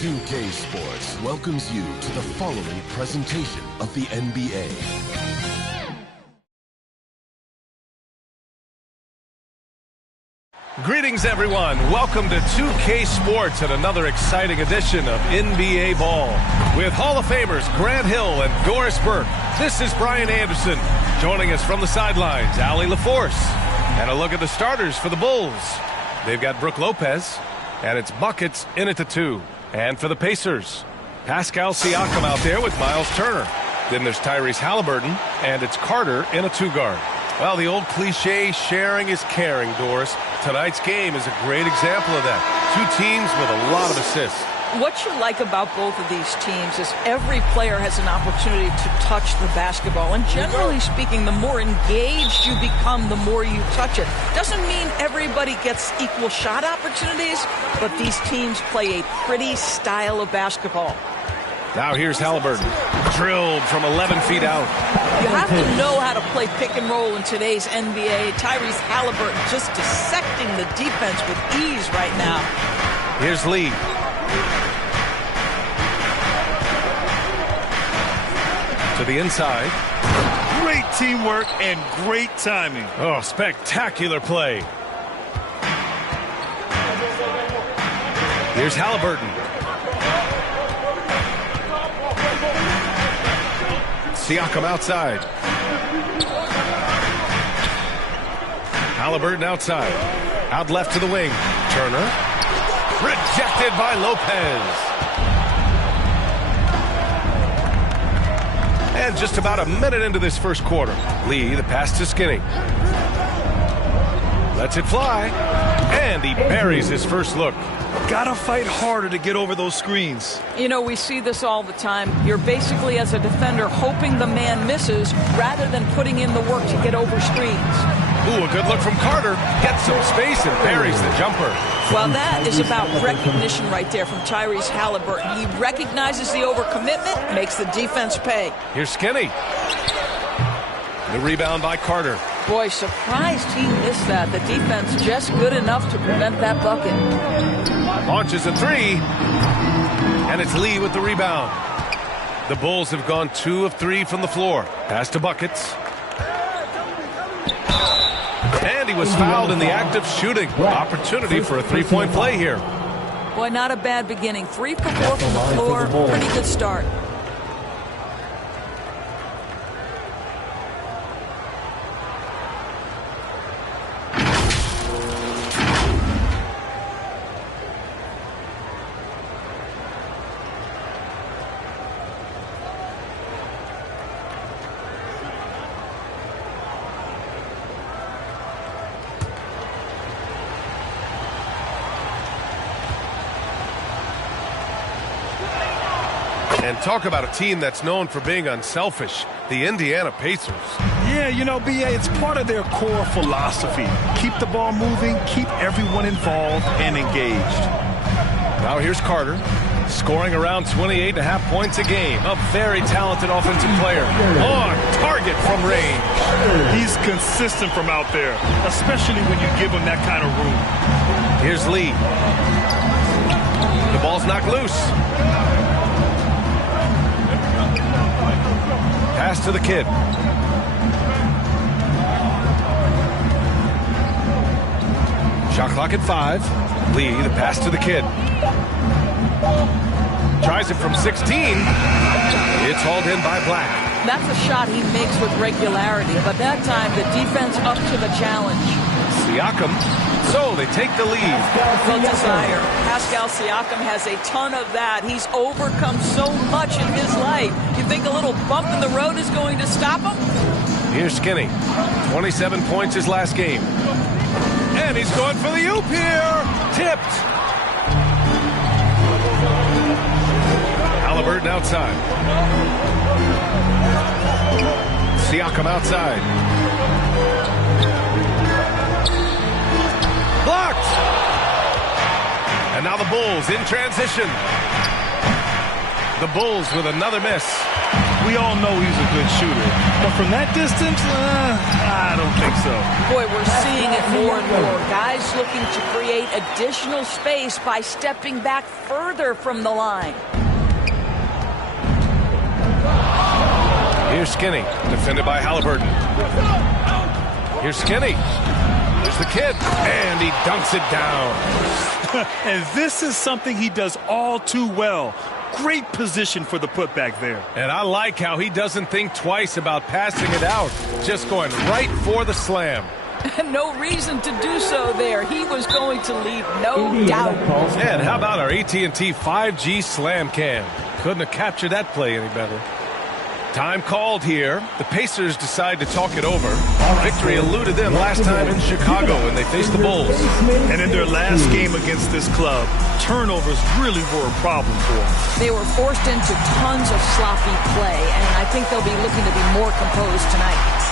2K Sports welcomes you to the following presentation of the NBA. Greetings, everyone. Welcome to 2K Sports and another exciting edition of NBA Ball. With Hall of Famers Grant Hill and Doris Burke, this is Brian Anderson. Joining us from the sidelines, Allie LaForce. And a look at the starters for the Bulls. They've got Brook Lopez, and it's buckets in at the 2. And for the Pacers, Pascal Siakam out there with Miles Turner. Then there's Tyrese Halliburton, and it's Carter in a 2-guard. Well, the old cliche, sharing is caring, Doris. Tonight's game is a great example of that. Two teams with a lot of assists. What you like about both of these teams is every player has an opportunity to touch the basketball. And generally speaking, the more engaged you become, the more you touch it. Doesn't mean everybody gets equal shot opportunities, but these teams play a pretty style of basketball. Now here's Halliburton, drilled from 11 feet out. You have to know how to play pick and roll in today's NBA. Tyrese Halliburton just dissecting the defense with ease right now. Here's Lee. To the inside. Great teamwork and great timing. Oh, spectacular play. Here's Halliburton. Siakam outside. Halliburton outside. Out left to the wing. Turner. Rejected by Lopez. And just about a minute into this first quarter. Lee, the pass to Skinny. Lets it fly. And he buries his first look. Gotta fight harder to get over those screens. You know, we see this all the time. You're basically, as a defender, hoping the man misses rather than putting in the work to get over screens. Ooh, a good look from Carter. Gets some space and buries the jumper. Well, that is about recognition right there from Tyrese Halliburton. He recognizes the overcommitment, makes the defense pay. Here's Skinny. The rebound by Carter. Boy, surprised he missed that. The defense just good enough to prevent that bucket. Launches a 3. And it's Lee with the rebound. The Bulls have gone 2 of 3 from the floor. Pass to buckets. And he was fouled in the act of shooting. Opportunity for a three-point play here. Boy, not a bad beginning. 3 for 4 from the floor. Pretty good start. And talk about a team that's known for being unselfish, the Indiana Pacers. Yeah, you know, B.A., it's part of their core philosophy. Keep the ball moving, keep everyone involved and engaged. Now here's Carter, scoring around 28.5 points a game. A very talented offensive player. On target from range. He's consistent from out there, especially when you give him that kind of room. Here's Lee. The ball's knocked loose. Pass to the kid. Shot clock at 5. Lee, the pass to the kid. Tries it from 16. It's hauled in by Black. That's a shot he makes with regularity, but that time the defense up to the challenge. Siakam. So they take the lead. The desire. Pascal Siakam has a ton of that. He's overcome so much in his life. You think a little bump in the road is going to stop him? Here's Skinny. 27 points his last game. And he's going for the oop here. Tipped. Halliburton outside. Siakam outside. Blocked. And now the Bulls in transition. The Bulls with another miss. We We all know he's a good shooter. But from that distance, I don't think so. Boy, we're seeing it more and more. Guys looking to create additional space by stepping back further from the line. Here's Skinny, defended by Halliburton. Here's Skinny. There's the kid, and he dunks it down. And this is something he does all too well. Great position for the putback there. And I like how he doesn't think twice about passing it out. Just going right for the slam. No reason to do so there. He was going to leave no doubt. And how about our AT&T 5G slam cam? Couldn't have captured that play any better. Time called here. The Pacers decide to talk it over. Victory eluded them last time in Chicago when they faced the Bulls. And in their last game against this club, turnovers really were a problem for them. They were forced into tons of sloppy play, and I think they'll be looking to be more composed tonight.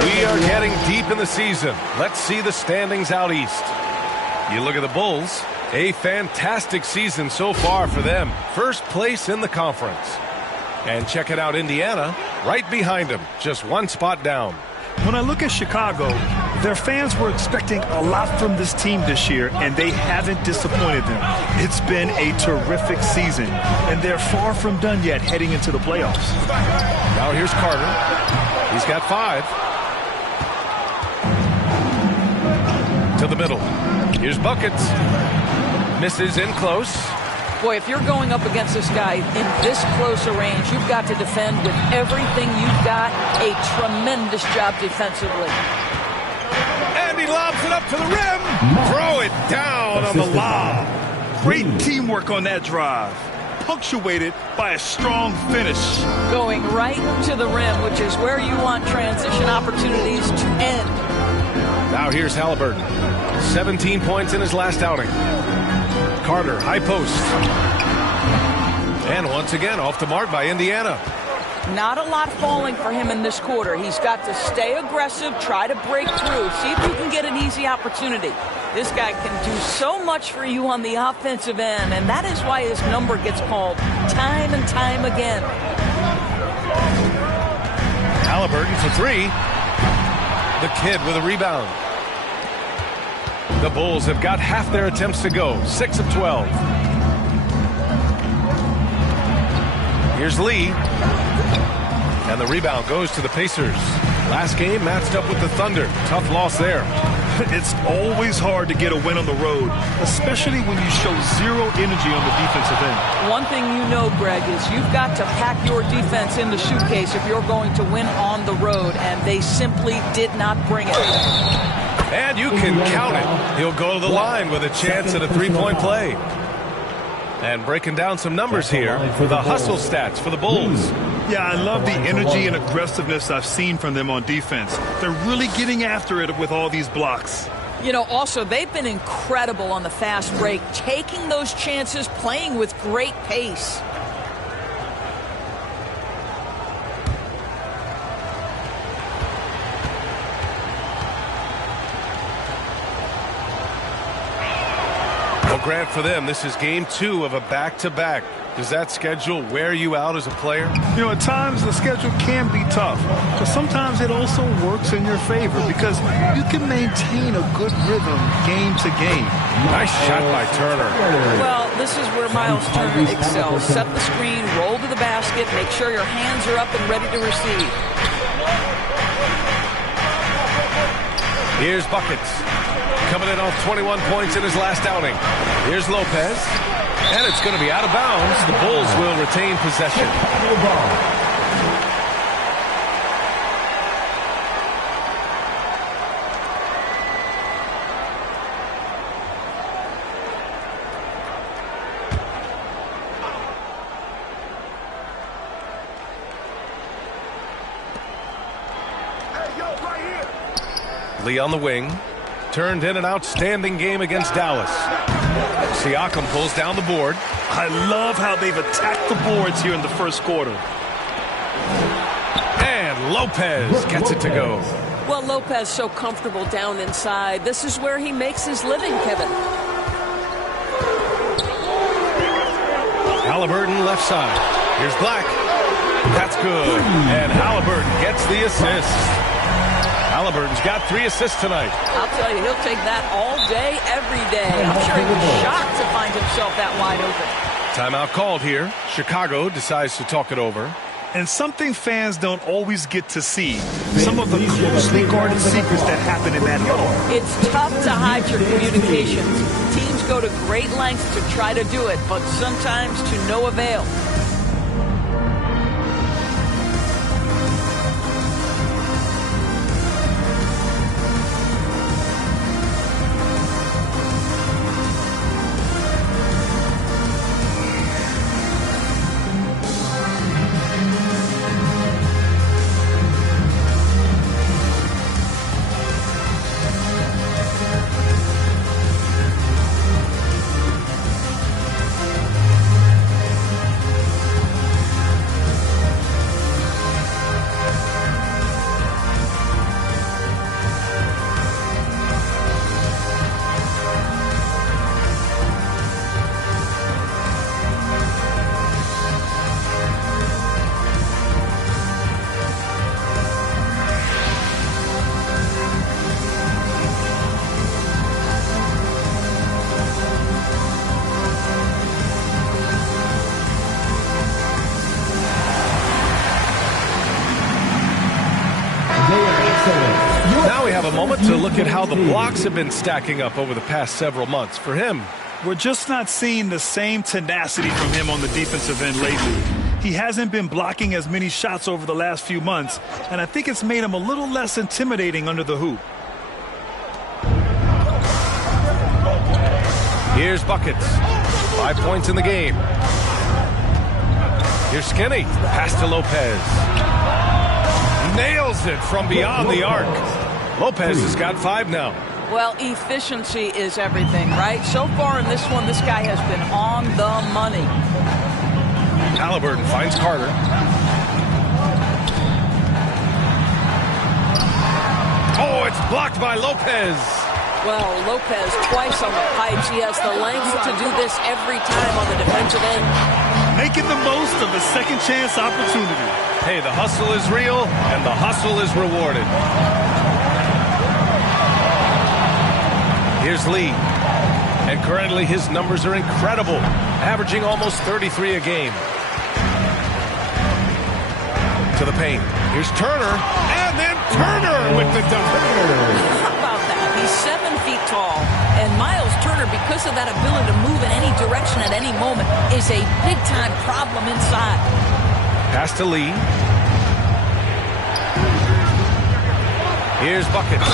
We are getting deep in the season. Let's see the standings out east. You look at the Bulls, a fantastic season so far for them. First place in the conference. And checking out Indiana, right behind them, just one spot down. When I look at Chicago, their fans were expecting a lot from this team this year, and they haven't disappointed them. It's been a terrific season, and they're far from done yet heading into the playoffs. Now here's Carter. He's got 5. To the middle. Here's Buckets. Misses in close. Boy, if you're going up against this guy in this close a range, you've got to defend with everything you've got. A tremendous job defensively. And he lobs it up to the rim. Throw it down on the lob. Great teamwork on that drive, punctuated by a strong finish. Going right to the rim, which is where you want transition opportunities to end. Now here's Halliburton. 17 points in his last outing. Carter, high post. And once again, off the mark by Indiana. Not a lot falling for him in this quarter. He's got to stay aggressive, try to break through, see if you can get an easy opportunity. This guy can do so much for you on the offensive end, and that is why his number gets called time and time again. Halliburton for 3. The kid with a rebound. The Bulls have got half their attempts to go. 6 of 12. Here's Lee. And the rebound goes to the Pacers. Last game matched up with the Thunder. Tough loss there. It's always hard to get a win on the road, especially when you show zero energy on the defensive end. One thing you know, Greg, is you've got to pack your defense in the suitcase if you're going to win on the road, and they simply did not bring it. And you can count it. He'll go to the line with a chance at a three-point play. And breaking down some numbers here for the hustle stats for the Bulls. Yeah, I love the energy and aggressiveness I've seen from them on defense. They're really getting after it with all these blocks. You know, also, they've been incredible on the fast break, taking those chances, playing with great pace. Well, Grant, for them, this is game 2 of a back-to-back. Does that schedule wear you out as a player? You know, at times the schedule can be tough, but sometimes it also works in your favor because you can maintain a good rhythm game to game. Nice shot by Turner. Well, this is where Miles Turner excels. Set the screen, roll to the basket, make sure your hands are up and ready to receive. Here's Buckets. Coming in off 21 points in his last outing. Here's Lopez. And it's going to be out of bounds. The Bulls will retain possession. Lee on the wing. Turned in an outstanding game against Dallas. Siakam pulls down the board. I love how they've attacked the boards here in the first quarter. And Lopez gets it to go. Well, Lopez so comfortable down inside. This is where he makes his living, Kevin. Halliburton left side. Here's Black. That's good. And Halliburton gets the assist. Halliburton's got 3 assists tonight. I'll tell you, he'll take that all day, every day. I'm sure he was shocked to find himself that wide open. Timeout called here. Chicago decides to talk it over. And something fans don't always get to see. Some of the closely guarded secrets that happen in that huddle. It's tough to hide your communications. Teams go to great lengths to try to do it, but sometimes to no avail. Now we have a moment to look at how the blocks have been stacking up over the past several months for him. We're just not seeing the same tenacity from him on the defensive end lately. He hasn't been blocking as many shots over the last few months, and I think it's made him a little less intimidating under the hoop. Here's Buckets. 5 points in the game. Here's Skinny. Pass to Lopez. Nails it from beyond the arc. Lopez has got 5 now. Well, efficiency is everything, right? So far in this one, this guy has been on the money. Halliburton finds Carter. Oh, it's blocked by Lopez. Well, Lopez twice on the pipes. He has the length to do this every time on the defensive end. Making the most of a second chance opportunity. Hey, the hustle is real, and the hustle is rewarded. Here's Lee. And currently his numbers are incredible, averaging almost 33 a game. To the paint. Here's Turner, and then Turner with the dunk. How about that? He's 7 feet tall, and Miles Turner, because of that ability to move in any direction at any moment, is a big-time problem inside. Pass to Lee. Here's Buckets.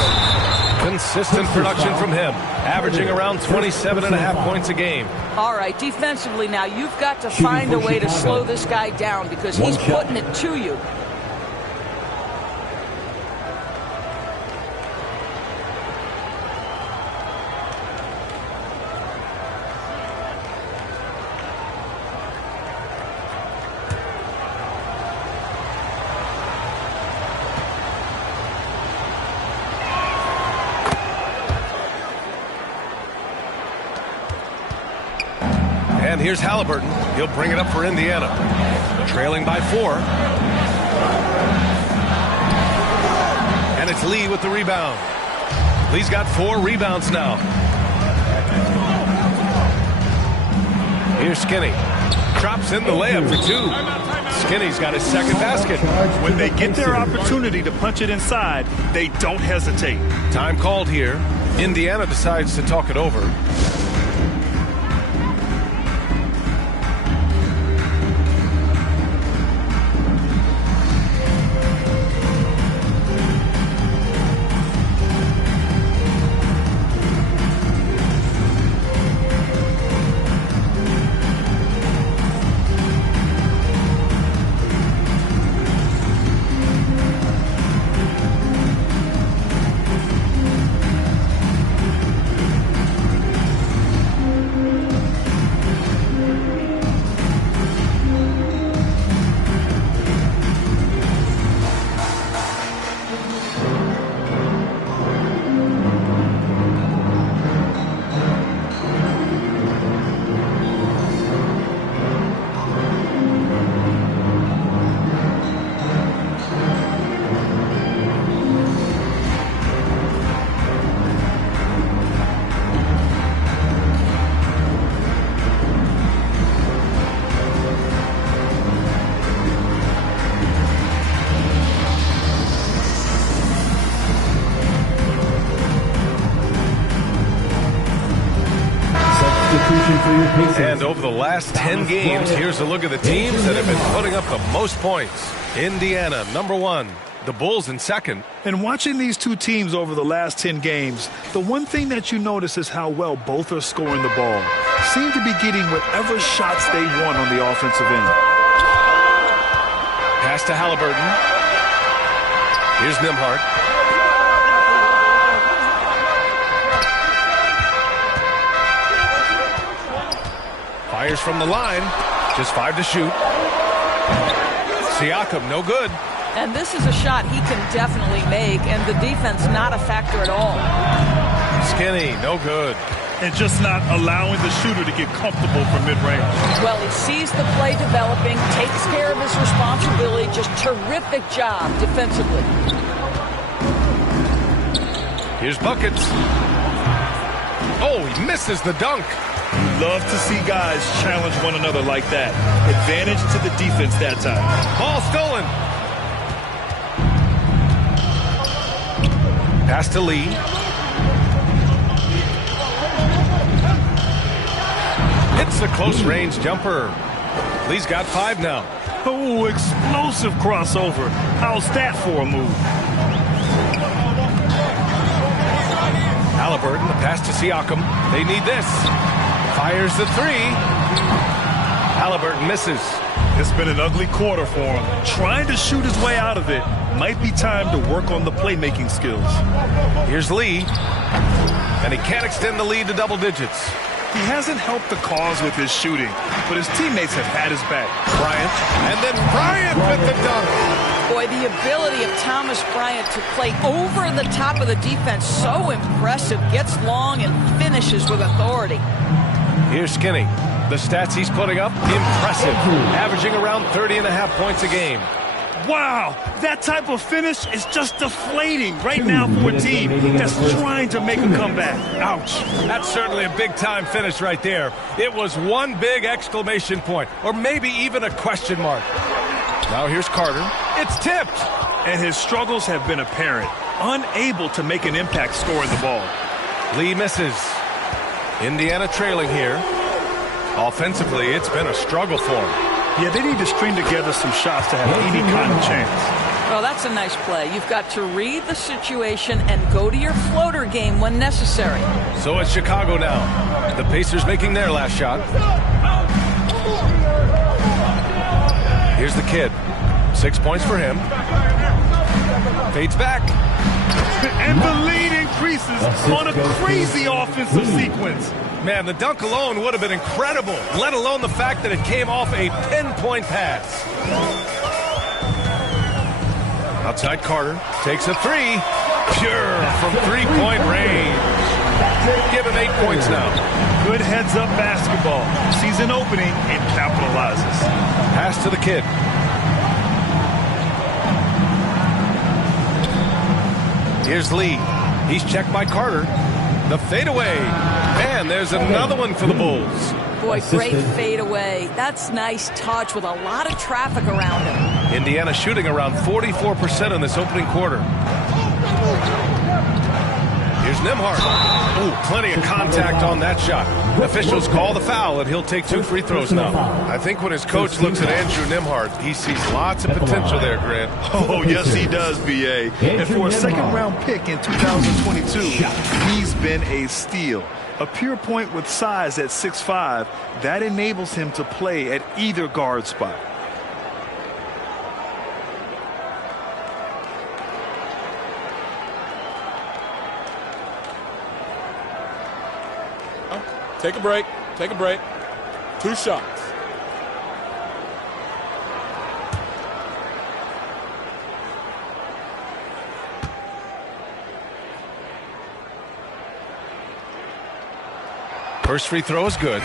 Consistent production from him, averaging around 27.5 points a game. All right, defensively now, you've got to find a way to slow this guy down because he's putting it to you. And here's Halliburton. He'll bring it up for Indiana. Trailing by 4. And it's Lee with the rebound. Lee's got 4 rebounds now. Here's Skinny. Drops in the layup for 2. Skinny's got his second basket. When they get their opportunity to punch it inside, they don't hesitate. Time called here. Indiana decides to talk it over. And over the last 10 games, here's a look at the teams that have been putting up the most points. Indiana, number 1. The Bulls in second. And watching these two teams over the last 10 games, the one thing that you notice is how well both are scoring the ball. Seem to be getting whatever shots they want on the offensive end. Pass to Halliburton. Here's Nembhard. Fires from the line. Just 5 to shoot. Siakam, no good. And this is a shot he can definitely make, and the defense not a factor at all. Skinny, no good. And just not allowing the shooter to get comfortable from mid-range. Well, he sees the play developing, takes care of his responsibility. Just terrific job defensively. Here's buckets. Oh, he misses the dunk. You love to see guys challenge one another like that. Advantage to the defense that time. Ball stolen. Pass to Lee. Hits a close-range jumper. Lee's got 5 now. Oh, explosive crossover. How's that for a move? Halliburton, the pass to Siakam. They need this. Fires the 3. Halliburton misses. It's been an ugly quarter for him. Trying to shoot his way out of it. Might be time to work on the playmaking skills. Here's Lee. And he can't extend the lead to double digits. He hasn't helped the cause with his shooting, but his teammates have had his back. Bryant. And then Bryant with the dunk. Boy, the ability of Thomas Bryant to play over the top of the defense, so impressive. Gets long and finishes with authority. Here's Skinny. The stats he's putting up, impressive. Averaging around 30.5 points a game. Wow, that type of finish is just deflating right now for a team that's trying to make a comeback. Ouch. That's certainly a big-time finish right there. It was one big exclamation point, or maybe even a question mark. Now here's Carter. It's tipped. And his struggles have been apparent. Unable to make an impact scoring the ball. Lee misses. Indiana trailing here. Offensively, it's been a struggle for him. Yeah, they need to string together some shots to have any kind of chance. Well, that's a nice play. You've got to read the situation and go to your floater game when necessary. So it's Chicago now. The Pacers making their last shot. Here's the kid. 6 points for him. Fades back. And the lead increases on a crazy offensive sequence. Man, the dunk alone would have been incredible, let alone the fact that it came off a pinpoint pass. Outside Carter takes a 3. Pure from 3-point range. Give him 8 points now. Good heads-up basketball. Sees an opening and capitalizes. Pass to the kid. Here's Lee. He's checked by Carter. The fadeaway. And there's another one for the Bulls. Boy, great fadeaway. That's nice touch with a lot of traffic around him. Indiana shooting around 44% in this opening quarter. Here's Nembhard. Ooh, plenty of contact on that shot. Officials call the foul, and he'll take 2 free throws now. I think when his coach looks at Andrew Nembhard, he sees lots of potential there, Grant. Oh, yes, he does, B.A. And for a second-round pick in 2022, he's been a steal. A pure point with size at 6'5", that enables him to play at either guard spot. Take a break. Take a break. 2 shots. First free throw is good.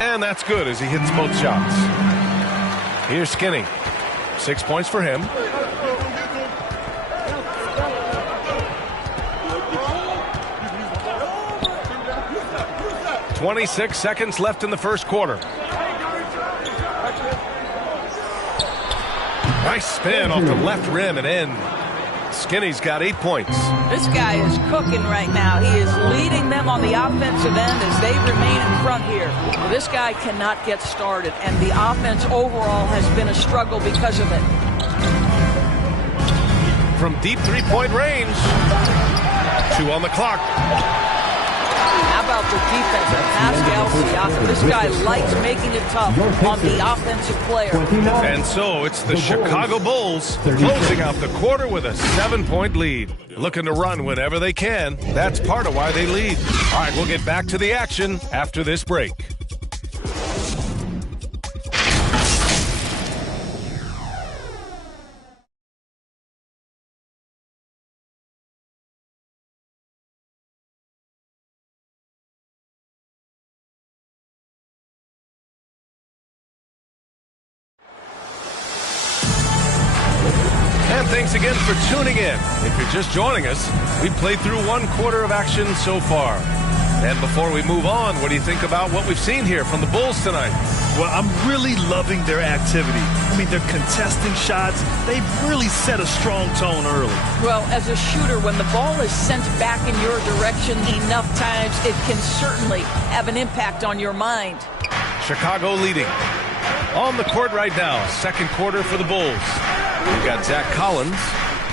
And that's good as he hits both shots. Here's Skinny. 6 points for him. "26 seconds left in the first quarter. Nice spin off the left rim and in. Skinny's got 8 points. This guy is cooking right now. He is leading them on the offensive end as they remain in front here. Well, this guy cannot get started, and the offense overall has been a struggle because of it. From deep three-point range. 2 on the clock. How about the defense of Pascal Siakam? This guy likes making it tough on the offensive player. And so it's the Chicago Bulls closing out the quarter with a 7-point lead. Looking to run whenever they can. That's part of why they lead. All right, we'll get back to the action after this break. And thanks again for tuning in. If you're just joining us, we played through 1 quarter of action so far. And before we move on, what do you think about what we've seen here from the Bulls tonight? Well, I'm really loving their activity. I mean, they're contesting shots. They've really set a strong tone early. Well, as a shooter, when the ball is sent back in your direction enough times, it can certainly have an impact on your mind. Chicago leading. On the court right now, second quarter for the Bulls. We've got Zach Collins,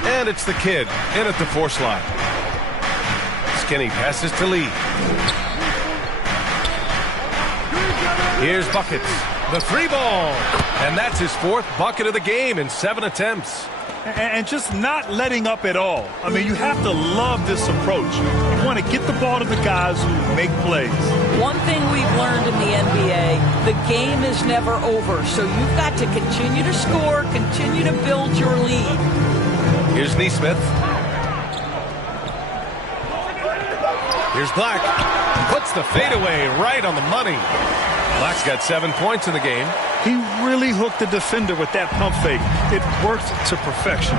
and it's the kid in at the force line. Skinny passes to Lee. Here's Buckets, the 3 ball, and that's his 4th bucket of the game in 7 attempts. And just not letting up at all. I mean, you have to love this approach. You want to get the ball to the guys who make plays. One thing we've learned in the NBA, the game is never over. So you've got to continue to score, continue to build your lead. Here's Nesmith. Here's Black. Puts the fadeaway right on the money. Black's got 7 points in the game. He really hooked the defender with that pump fake. It worked to perfection.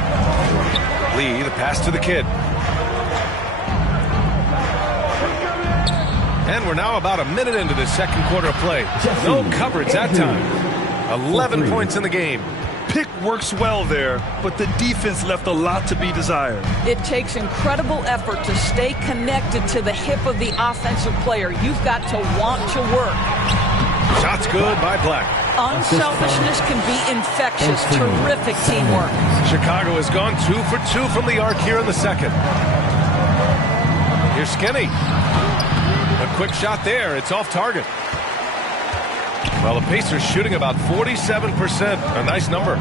Lee, the pass to the kid. And we're now about a minute into the second quarter of play. No coverage that time. 11 points in the game. Pick works well there, but the defense left a lot to be desired. It takes incredible effort to stay connected to the hip of the offensive player. You've got to want to work. Shots good by Black. Unselfishness can be infectious. Terrific teamwork. Chicago has gone 2 for 2 from the arc here in the second. Here's Skinny. A quick shot there. It's off target. Well, the Pacers shooting about 47%. A nice number.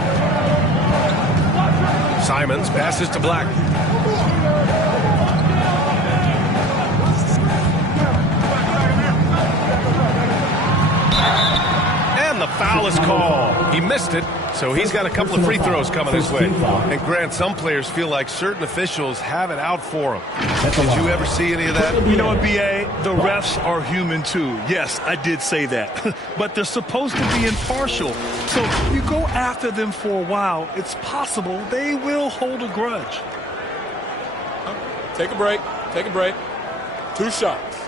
Simons passes to Black. And the foul is called. He missed it, so he's got a couple of free throws coming his way. And Grant, some players feel like certain officials have it out for them. Did you ever see any of that? You know what, B.A.? The refs are human too. Yes, I did say that. But they're supposed to be impartial. So if you go after them for a while, it's possible they will hold a grudge. Take a break. Take a break. 2 shots.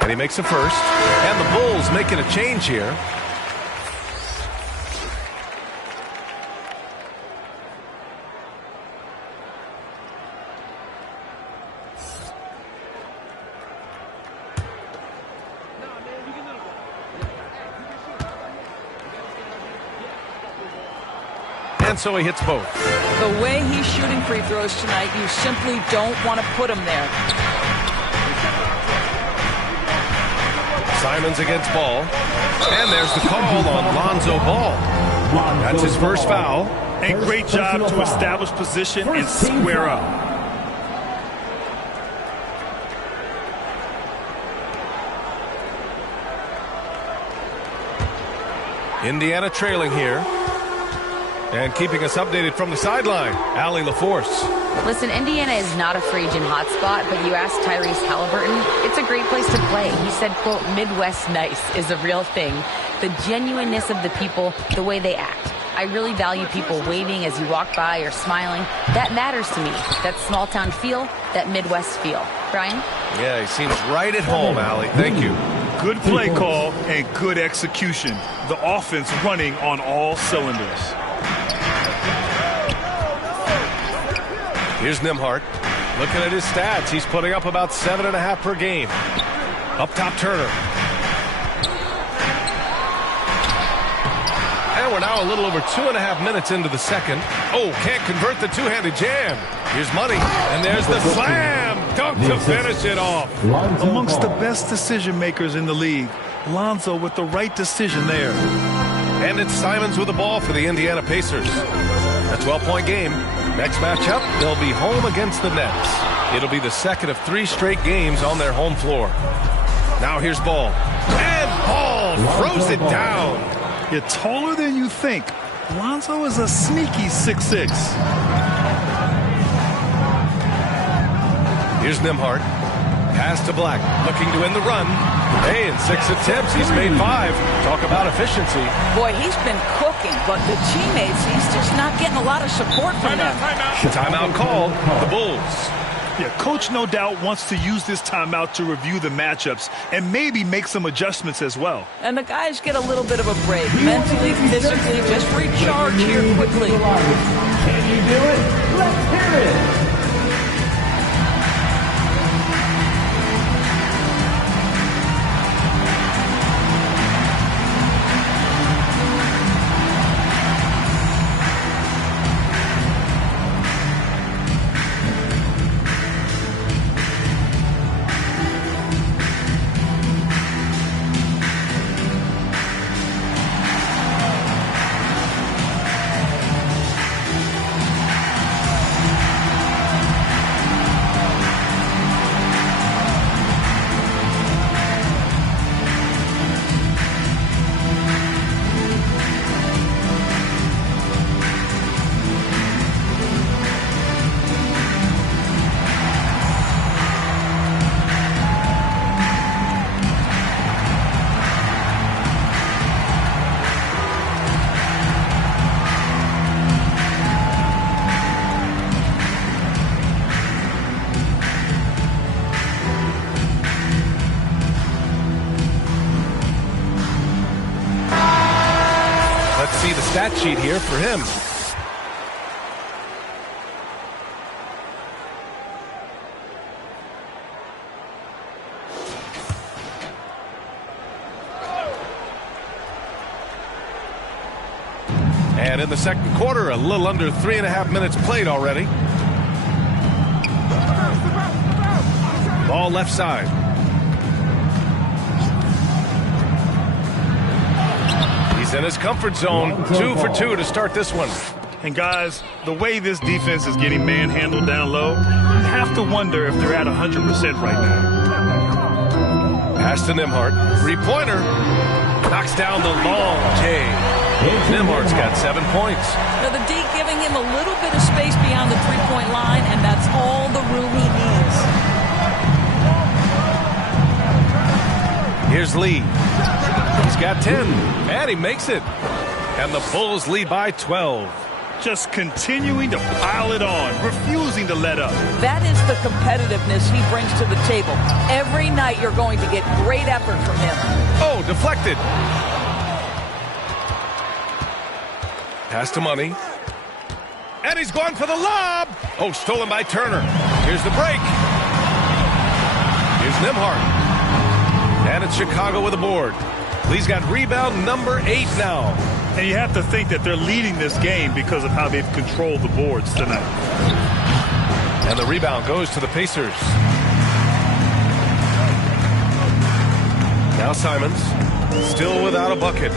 And he makes a first. And the Bulls making a change here. And so he hits both. The way he's shooting free throws tonight, you simply don't want to put him there. Simons against Ball. And there's the call on Lonzo Ball. That's his first foul. And great job to establish position and square up. Indiana trailing here. And keeping us updated from the sideline, Allie LaForce. Listen, Indiana is not a free agent hotspot, but you asked Tyrese Halliburton, it's a great place to play. He said, quote, Midwest nice is a real thing. The genuineness of the people, the way they act. I really value people waving as you walk by or smiling. That matters to me. That small town feel, that Midwest feel. Brian? Yeah, he seems right at home, Allie. Thank you. Good play call and good execution. The offense running on all cylinders. Here's Nembhard. Looking at his stats, he's putting up about 7.5 per game. Up top, Turner. And we're now a little over 2.5 minutes into the second. Oh, can't convert the two-handed jam. Here's Money, and there's the slam dunk to finish it off. Amongst the best decision makers in the league, Lonzo with the right decision there. And it's Simons with the ball for the Indiana Pacers. A 12-point game. Next matchup, they'll be home against the Nets. It'll be the second of 3 straight games on their home floor. Now here's Ball. And Ball throws it down. You're taller than you think. Lonzo is a sneaky 6'6". Here's Nembhard. Pass to Black. Looking to win the run. Hey, in 6 attempts, he's made 5. Talk about efficiency. Boy, he's been cooking, but the teammates, he's just not getting a lot of support from them. Timeout called. The Bulls. Yeah, coach no doubt wants to use this timeout to review the matchups and maybe make some adjustments as well. And the guys get a little bit of a break. Mentally, physically, just recharge here quickly. Can you do it? Let's hear it. See the stat sheet here for him. And in the second quarter, a little under 3.5 minutes played already. Ball left side. He's in his comfort zone. 2 for 2 to start this one. And guys, the way this defense is getting manhandled down low, you have to wonder if they're at 100% right now. Pass to Nembhard. 3-pointer. Knocks down the long J. Nembhard's got 7 points. Now the D giving him a little bit of space beyond the three-point line, and that's all the room he needs. Here's Lee. He's got 10, and he makes it. And the Bulls lead by 12. Just continuing to pile it on, refusing to let up. That is the competitiveness he brings to the table. Every night you're going to get great effort from him. Oh, deflected. Pass to Money. And he's going for the lob. Oh, stolen by Turner. Here's the break. Here's Nembhard. And it's Chicago with a board. Lee's got rebound number 8 now. And you have to think that they're leading this game because of how they've controlled the boards tonight. And the rebound goes to the Pacers. Now Simons, still without a bucket.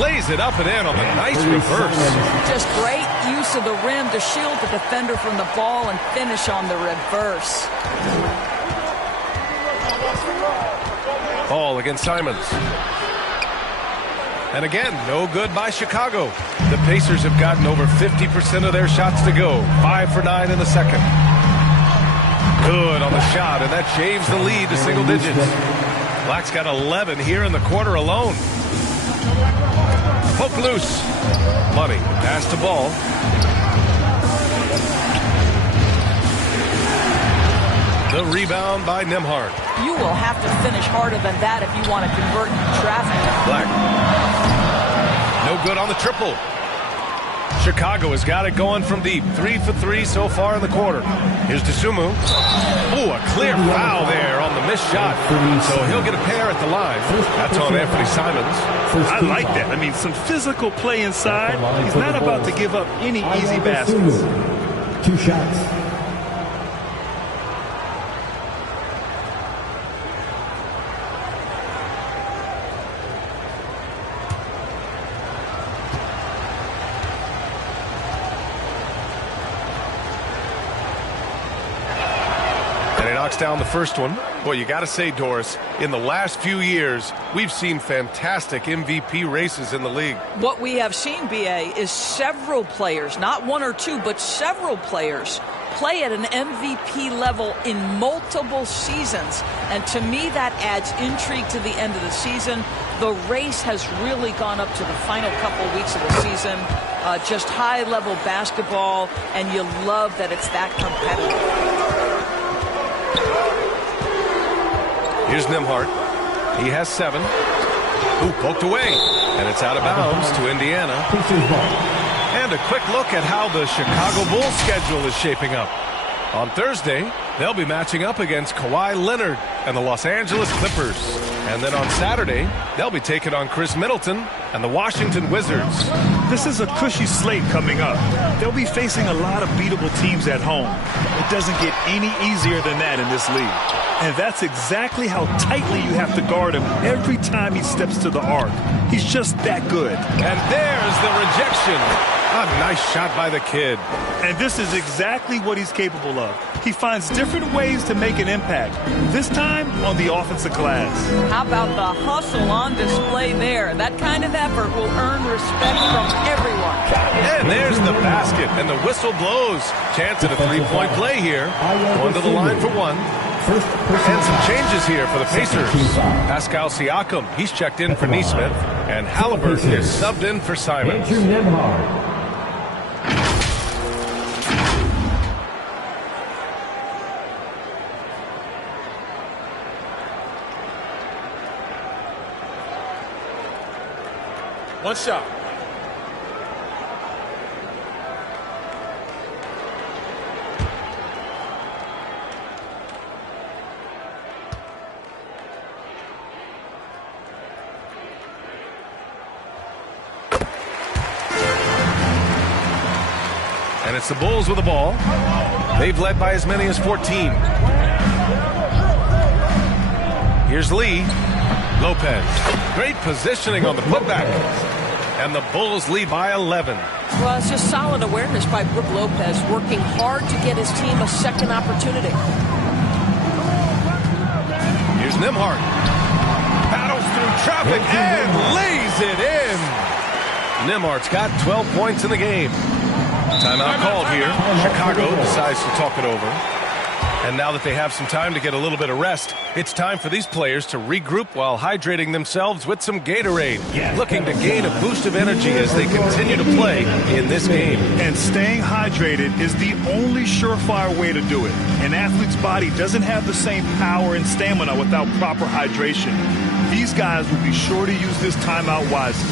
Lays it up and in on the nice reverse. Just great use of the rim to shield the defender from the ball and finish on the reverse. Ball against Simons. And again, no good by Chicago. The Pacers have gotten over 50% of their shots to go. 5 for 9 in the second. Good on the shot, and that shaves the lead to single digits. Black's got 11 here in the quarter alone. Poke loose. Money. Pass to Ball. The rebound by Nembhard. You will have to finish harder than that if you want to convert traffic. Black. No good on the triple. Chicago has got it going from deep. 3 for 3 so far in the quarter. Here's Dosunmu. Oh, a clear foul there on the missed shot. So he'll get a pair at the line. That's on Anthony Simons. I like that. I mean, some physical play inside. He's not about to give up any easy baskets. 2 shots. Down the first one. Boy, you got to say, Doris, in the last few years, we've seen fantastic MVP races in the league. What we have seen, BA, is several players, not 1 or 2, but several players play at an MVP level in multiple seasons. And to me, that adds intrigue to the end of the season. The race has really gone up to the final couple weeks of the season. Just high-level basketball, and you love that it's that competitive. Here's Nembhard. He has 7. Ooh, poked away. And it's out of bounds to Indiana. And a quick look at how the Chicago Bulls schedule is shaping up. On Thursday, they'll be matching up against Kawhi Leonard and the Los Angeles Clippers. And then on Saturday, they'll be taking on Chris Middleton and the Washington Wizards. This is a cushy slate coming up. They'll be facing a lot of beatable teams at home. It doesn't get any easier than that in this league. And that's exactly how tightly you have to guard him every time he steps to the arc. He's just that good. And there's the rejection. A nice shot by the kid. And this is exactly what he's capable of. He finds different ways to make an impact, this time on the offensive glass. How about the hustle on display there? That kind of effort will earn respect from everyone. And there's the basket, and the whistle blows. Chance at a three-point play here. Going to the line for 1. And some changes here for the Pacers. Pascal Siakam, he's checked in for Nesmith. And Halliburton is subbed in for Simons. One shot. It's the Bulls with the ball. They've led by as many as 14. Here's Lee. Lopez. Great positioning on the putback. And the Bulls lead by 11. Well, it's just solid awareness by Brook Lopez, working hard to get his team a second opportunity. Here's Nembhard. Battles through traffic and lays it in. Nembhard's got 12 points in the game. Timeout called here. Chicago decides to talk it over. And now that they have some time to get a little bit of rest, it's time for these players to regroup while hydrating themselves with some Gatorade, looking to gain a boost of energy as they continue to play in this game. And staying hydrated is the only surefire way to do it. An athlete's body doesn't have the same power and stamina without proper hydration. These guys will be sure to use this timeout wisely.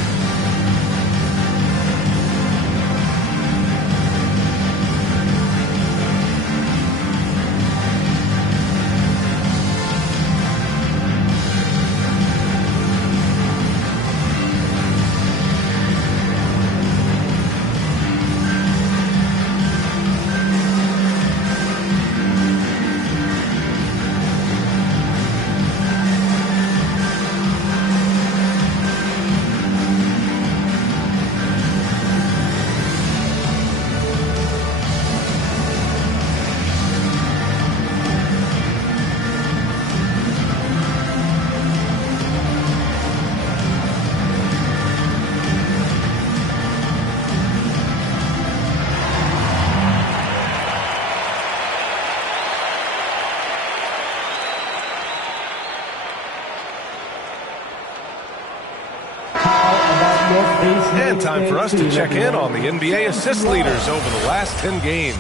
And time for us to check in on the NBA assist leaders over the last 10 games.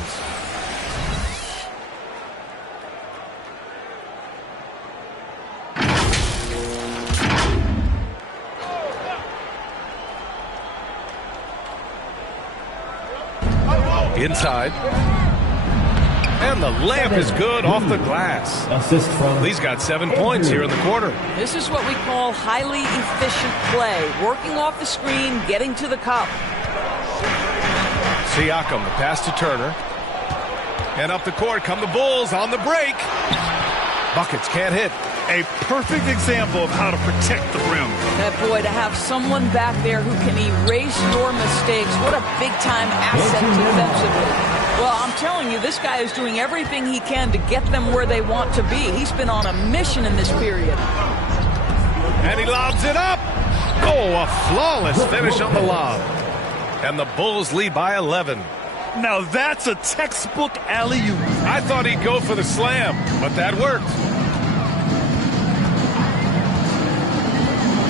Inside. And the layup is good off the glass. Assist from Lee's got 7 points here in the quarter. This is what we call highly efficient play. Working off the screen, getting to the cup. Siakam, the pass to Turner. And up the court come the Bulls on the break. Buckets can't hit. A perfect example of how to protect the rim. That boy, to have someone back there who can erase your mistakes, what a big-time asset defensively. Well, I'm telling you, this guy is doing everything he can to get them where they want to be. He's been on a mission in this period. And he lobs it up. Oh, a flawless finish on the lob. And the Bulls lead by 11. Now that's a textbook alley-oop. I thought he'd go for the slam, but that worked.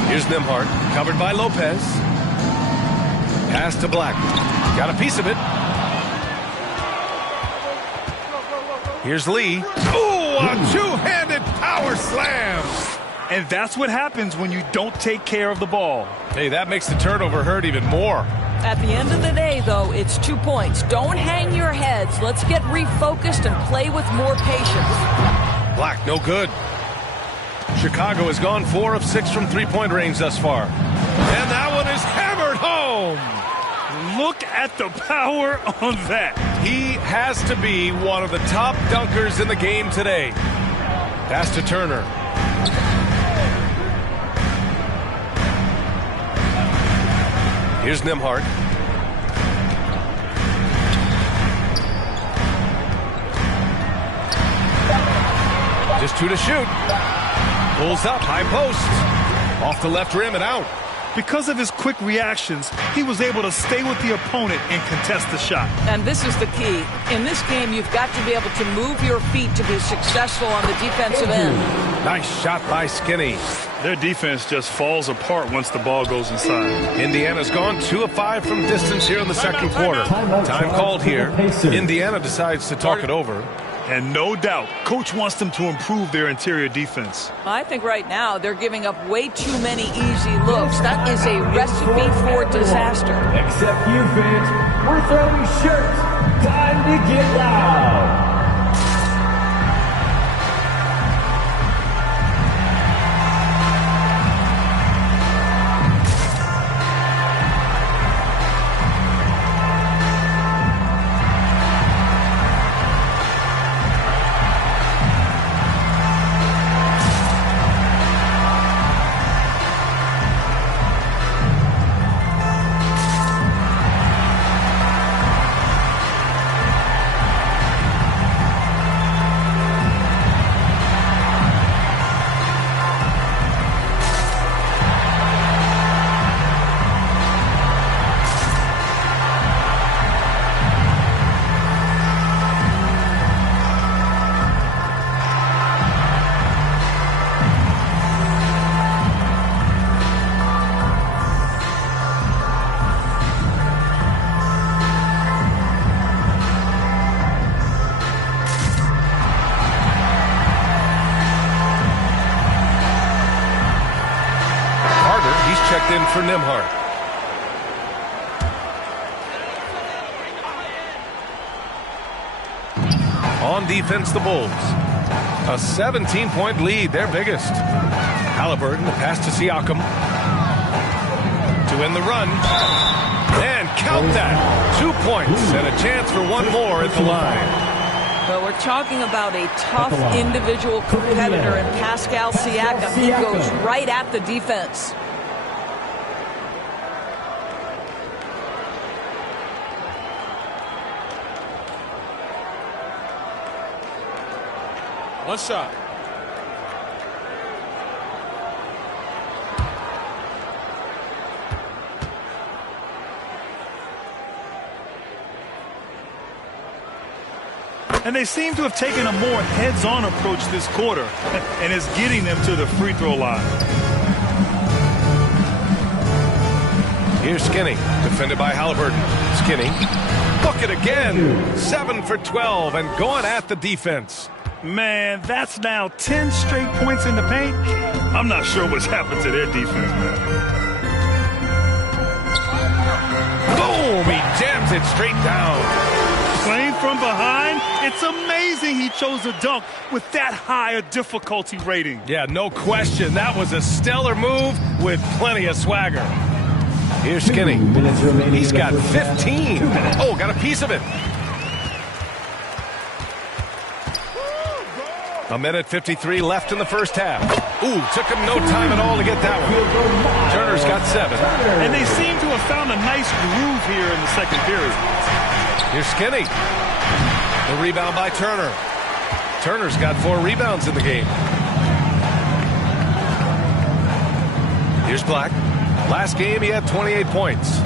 Here's Nembhard, covered by Lopez. Pass to Black. Got a piece of it. Here's Lee. Ooh, a two-handed power slam. And that's what happens when you don't take care of the ball. Hey, that makes the turnover hurt even more. At the end of the day, though, it's 2 points. Don't hang your heads. Let's get refocused and play with more patience. Black, no good. Chicago has gone 4 of 6 from three-point range thus far. And that one is hammered home. Look at the power on that. He has to be one of the top dunkers in the game today. Pass to Turner. Here's Nembhard. Just 2 to shoot. Pulls up, high post. Off the left rim and out. Because of his quick reactions, he was able to stay with the opponent and contest the shot. And this is the key. In this game, you've got to be able to move your feet to be successful on the defensive end. Nice shot by Skinny. Their defense just falls apart once the ball goes inside. Indiana's gone 2 of 5 from distance here in the second quarter. Time called here. Indiana decides to talk it over. And no doubt, coach wants them to improve their interior defense. I think right now they're giving up way too many easy looks. That is a recipe for disaster. Except you, fans. We're throwing shirts. Time to get loud. checked in for Nembhard. On defense, the Bulls. A 17-point lead, their biggest. Haliburton, the pass to Siakam. To win the run. And count that. 2 points and a chance for one more at the line. Well, we're talking about a tough individual competitor in Pascal Siakam. He goes right at the defense. One shot. And they seem to have taken a more heads-on approach this quarter, and it's getting them to the free throw line. Here's Skinny, defended by Haliburton. Skinny, bucket again. 7 for 12, and going at the defense. Man, that's now 10 straight points in the paint. I'm not sure what's happened to their defense, man. Boom! He jams it straight down. Playing from behind, it's amazing he chose a dunk with that high a difficulty rating. Yeah, no question. That was a stellar move with plenty of swagger. Here's Skinny. He's got 15. Oh, got a piece of it. A minute 53 left in the first half. Ooh, took him no time at all to get that one. Turner's got 7. And they seem to have found a nice groove here in the second period. Here's Skinny. The rebound by Turner. Turner's got 4 rebounds in the game. Here's Black. Last game, he had 28 points.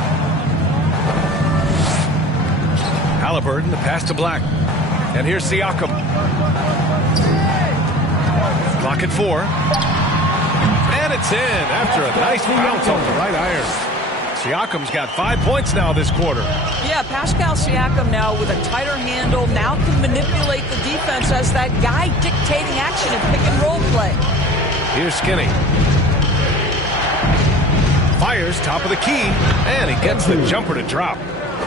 Haliburton, the pass to Black. And here's Siakam. Clock at 4. And it's in after a nice bounce off the right iron. Siakam's got 5 points now this quarter. Yeah, Pascal Siakam now with a tighter handle, now can manipulate the defense as that guy dictating action in pick-and-roll play. Here's Skinny. Fires top of the key, and he gets the jumper to drop.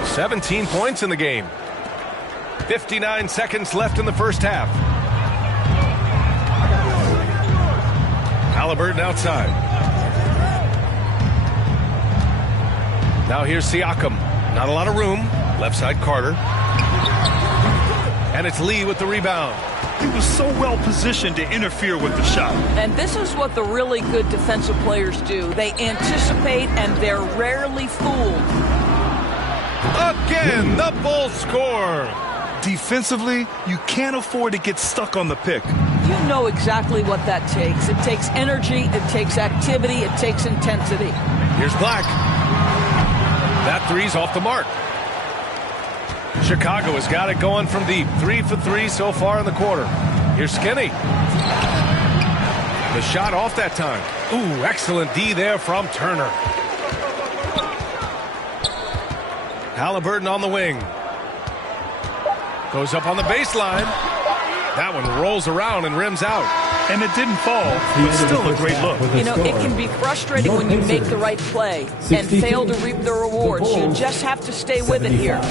17 points in the game. 59 seconds left in the first half. Haliburton outside. Now here's Siakam. Not a lot of room. Left side Carter. And it's Lee with the rebound. He was so well positioned to interfere with the shot. And this is what the really good defensive players do. They anticipate and they're rarely fooled. Again, the Bulls score. Defensively, you can't afford to get stuck on the pick. You know exactly what that takes. It takes energy, it takes activity, it takes intensity. Here's Black. That three's off the mark. Chicago has got it going from deep. 3 for 3 so far in the quarter. Here's Skinny. The shot off that time. Ooh, excellent D there from Turner. Haliburton on the wing. Goes up on the baseline. That one rolls around and rims out. And it didn't fall, but still a great look. You know, it can be frustrating when you make the right play and fail to reap the rewards. You just have to stay with it here.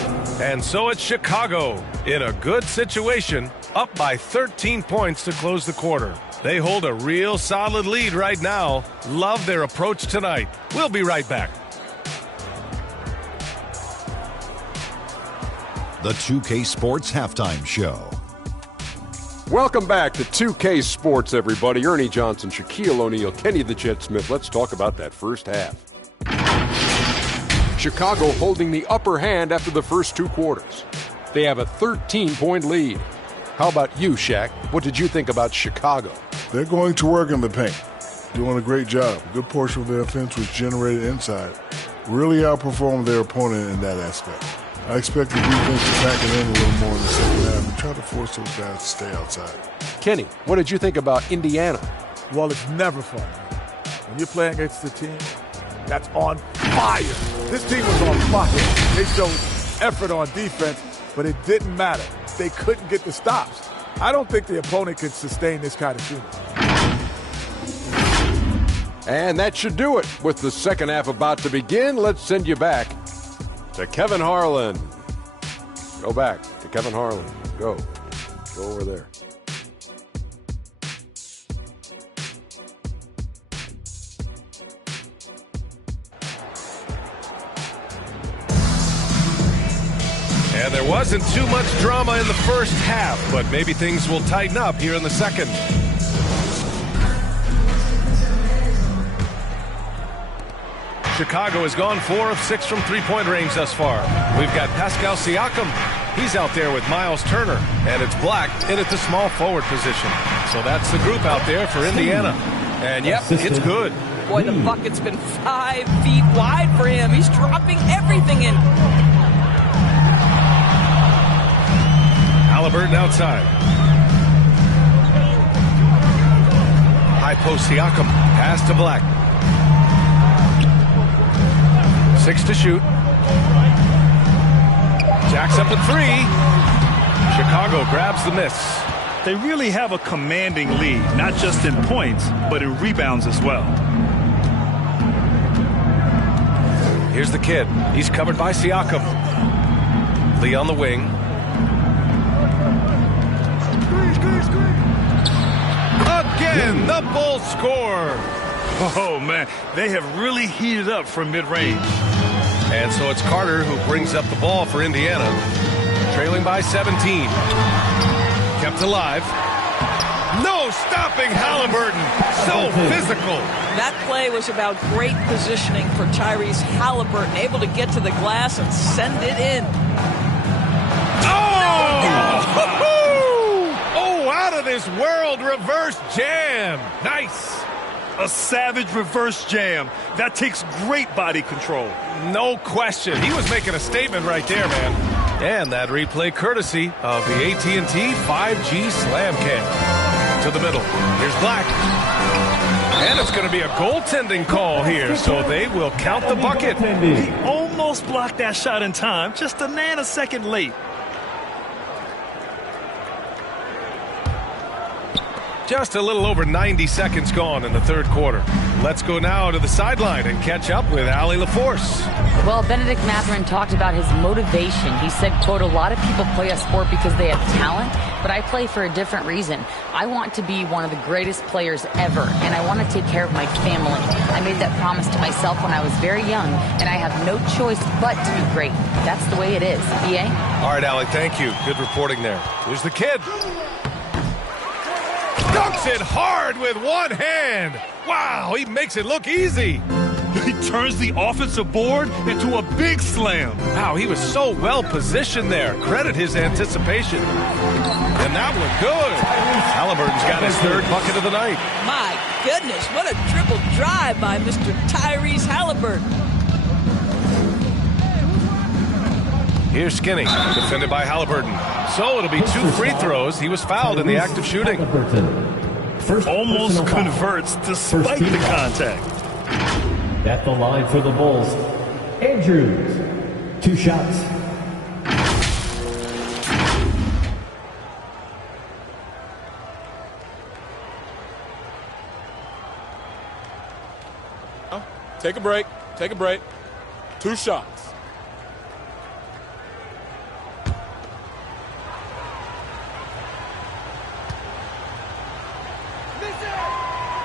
And so it's Chicago in a good situation, up by 13 points to close the quarter. They hold a real solid lead right now. Love their approach tonight. We'll be right back. The 2K Sports Halftime Show. Welcome back to 2K Sports, everybody. Ernie Johnson, Shaquille O'Neal, Kenny the Jet Smith. Let's talk about that first half. Chicago holding the upper hand after the first 2 quarters. They have a 13-point lead. How about you, Shaq? What did you think about Chicago? They're going to work in the paint. Doing a great job. A good portion of their offense was generated inside. Really outperformed their opponent in that aspect. I expect the defense to pack it in a little more in the second half and try to force those guys to stay outside. Kenny, what did you think about Indiana? Well, it's never fun. When you're playing against a team that's on fire. This team was on fire. They showed effort on defense, but it didn't matter. They couldn't get the stops. I don't think the opponent could sustain this kind of shooting. And that should do it. With the second half about to begin, let's send you back to Kevin Harlan. Go back to Kevin Harlan. Go over there. And there wasn't too much drama in the first half, but maybe things will tighten up here in the second. Chicago has gone 4 of 6 from three-point range thus far. We've got Pascal Siakam. He's out there with Miles Turner. And it's Black in at the small forward position. So that's the group out there for Indiana. And yep, it's good. Boy, the bucket's been 5 feet wide for him. He's dropping everything in. Halliburton outside. High post Siakam. Pass to Black. 6 to shoot. Jacks up a 3. Chicago grabs the miss. They really have a commanding lead, not just in points, but in rebounds as well. Here's the kid. He's covered by Siakam. Lee on the wing. Again, the Bulls score. Oh, man, they have really heated up from mid-range. And so it's Carter who brings up the ball for Indiana. Trailing by 17. Kept alive. No stopping Halliburton. So physical. That play was about great positioning for Tyrese Halliburton. Able to get to the glass and send it in. Oh, out of this world reverse jam. Nice. A savage reverse jam. That takes great body control. No question. He was making a statement right there, man. And that replay courtesy of the AT&T 5G Slam Cam. To the middle. Here's Black. And it's going to be a goaltending call here, so they will count the bucket. He almost blocked that shot in time, just a nanosecond late. Just a little over 90 seconds gone in the third quarter. Let's go now to the sideline and catch up with Allie LaForce. Well, Benedict Mathurin talked about his motivation. He said, quote, "A lot of people play a sport because they have talent, but I play for a different reason. I want to be one of the greatest players ever, and I want to take care of my family. I made that promise to myself when I was very young, and I have no choice but to be great. That's the way it is." B.A.? All right, Allie, thank you. Good reporting there. Here's the kid. Dunks it hard with one hand. Wow, he makes it look easy. He turns the offensive board into a big slam. Wow, he was so well positioned there. Credit his anticipation. And that one good. Halliburton's got his third bucket of the night. My goodness, what a triple drive by Mr. Tyrese Halliburton. Here's Skinny, defended by Halliburton. So it'll be 2 free throws. He was fouled in the act of shooting. Almost converts despite the contact. At the line for the Bulls, Andrews. 2 shots. Take a break. Take a break. 2 shots.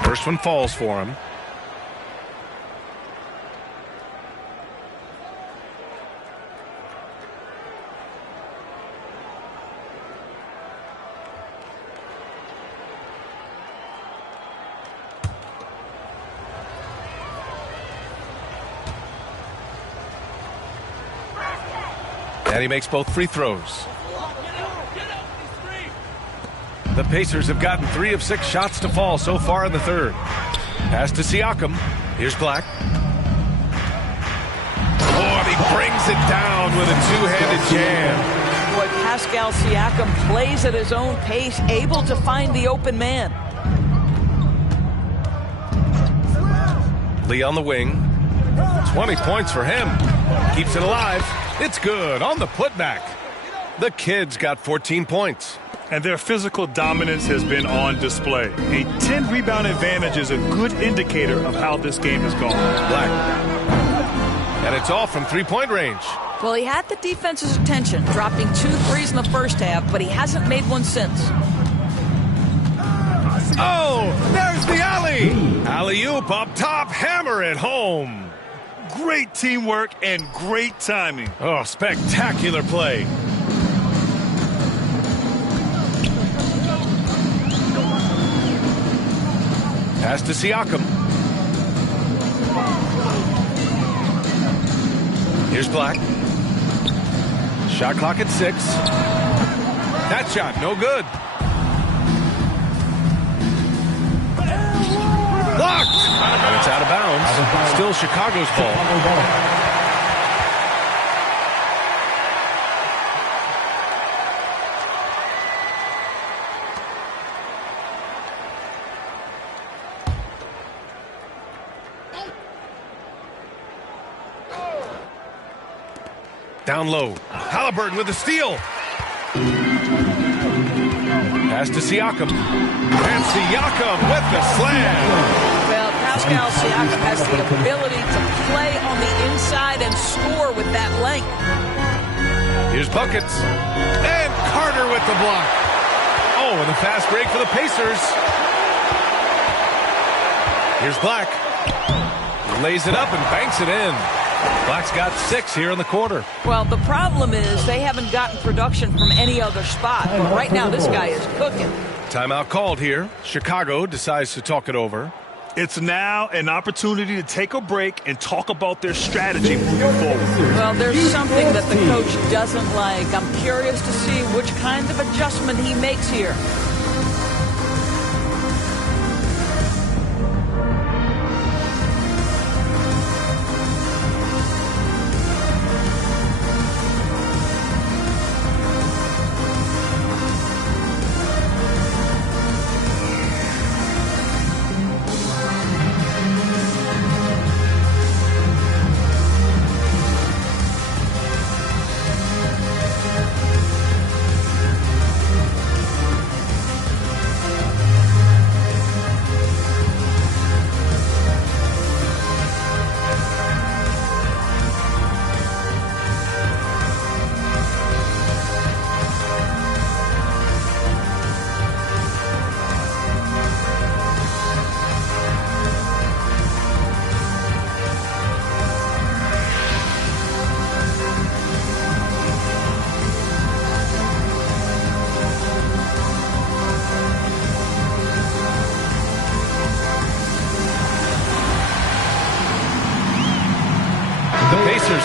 First one falls for him. And he makes both free throws. The Pacers have gotten 3 of 6 shots to fall so far in the third. Pass to Siakam. Here's Black. Oh, and he brings it down with a 2-handed jam. Boy, Pascal Siakam plays at his own pace, able to find the open man. Lee on the wing. 20 points for him. Keeps it alive. It's good on the putback. The kid's got 14 points. And their physical dominance has been on display. A 10-rebound advantage is a good indicator of how this game has gone. Black. And it's all from three-point range. Well, he had the defense's attention, dropping 2 threes in the first half, but he hasn't made one since. Oh, there's the alley. Alley-oop up top, hammer it home. Great teamwork and great timing. Oh, spectacular play. Pass to Siakam. Here's Black. Shot clock at 6. That shot, no good. Blocked! And it's out of bounds. Still Chicago's ball. Down low. Halliburton with the steal. Pass to Siakam. And Siakam with the slam. Well, Pascal Siakam has the ability to play on the inside and score with that length. Here's buckets. And Carter with the block. Oh, and a fast break for the Pacers. Here's Black. Lays it up and banks it in. Black's got 6 here in the quarter. Well, the problem is they haven't gotten production from any other spot. But right now, this guy is cooking. Timeout called here. Chicago decides to talk it over. It's now an opportunity to take a break and talk about their strategy moving forward. Well, there's something that the coach doesn't like. I'm curious to see which kind of adjustment he makes here.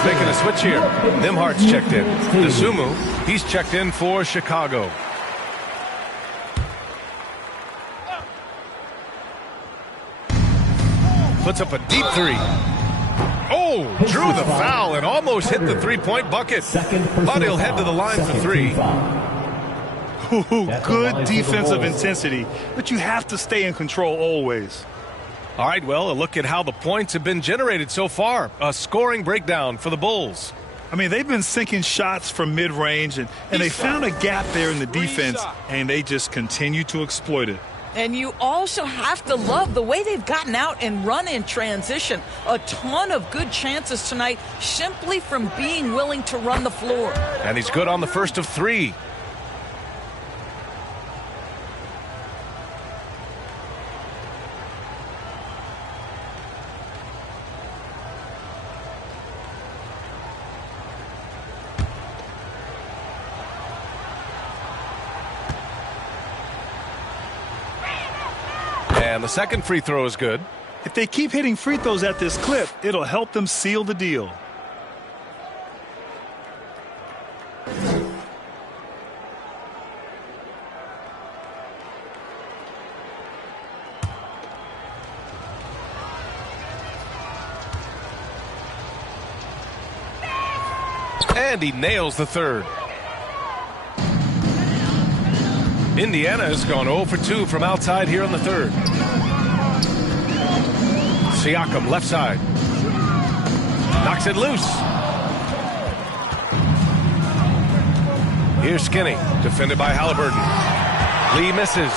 Making a switch here. Nembhard's checked in. Dosunmu, he's checked in for Chicago. Puts up a deep 3. Oh, drew the foul and almost hit the 3-point bucket. But he'll head to the line for 3. Good defensive intensity, but you have to stay in control always. All right, well, a look at how the points have been generated so far. A scoring breakdown for the Bulls. I mean, they've been sinking shots from mid-range, and they found a gap there in the defense, and they just continue to exploit it. And you also have to love the way they've gotten out and run in transition. A ton of good chances tonight simply from being willing to run the floor. And he's good on the first of 3. And the second free throw is good. If they keep hitting free throws at this clip, it'll help them seal the deal. And he nails the third. Indiana has gone 0 for 2 from outside here in the third. Siakam, left side. Knocks it loose. Here's Skinny, defended by Halliburton. Lee misses.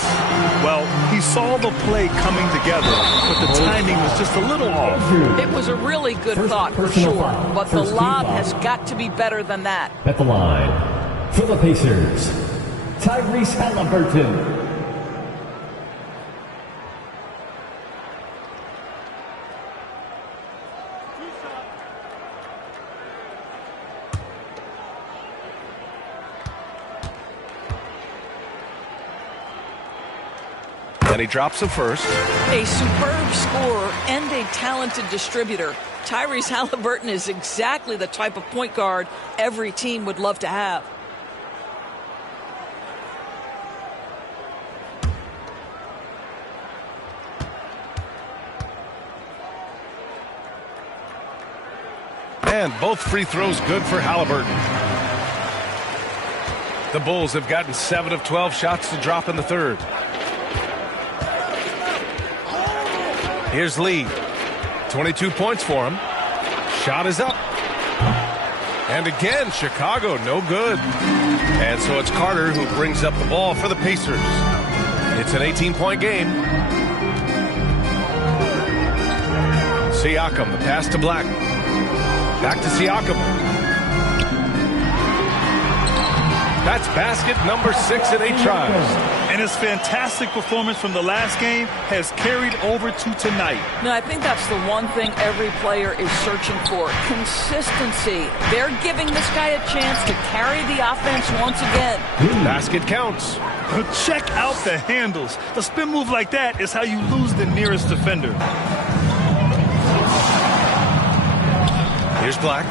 Well, he saw the play coming together, but the timing was just a little off. It was a really good thought, for sure, but the lob has got to be better than that. At the line, for the Pacers, Tyrese Halliburton. And he drops him first. A superb scorer and a talented distributor. Tyrese Halliburton is exactly the type of point guard every team would love to have. And both free throws good for Halliburton. The Bulls have gotten 7 of 12 shots to drop in the third. Here's Lee. 22 points for him. Shot is up. And again, Chicago, no good. And so it's Carter who brings up the ball for the Pacers. It's an 18-point game. Siakam, the pass to Black. Back to Siakam. That's basket number 6 in 8 tries. And his fantastic performance from the last game has carried over to tonight. No, I think that's the one thing every player is searching for. Consistency. They're giving this guy a chance to carry the offense once again. Basket counts. Check out the handles. A spin move like that is how you lose the nearest defender. Here's Black.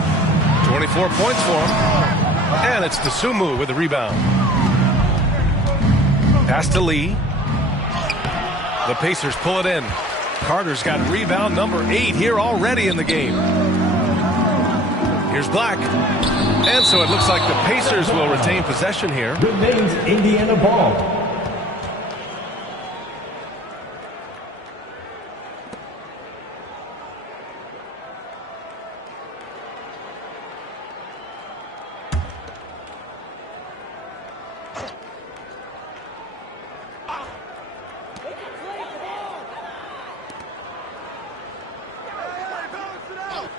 24 points for him. And it's Dosunmu with the rebound. Pass to Lee. The Pacers pull it in. Carter's got rebound number 8 here already in the game. Here's Black. And so it looks like the Pacers will retain possession here. Remains Indiana ball.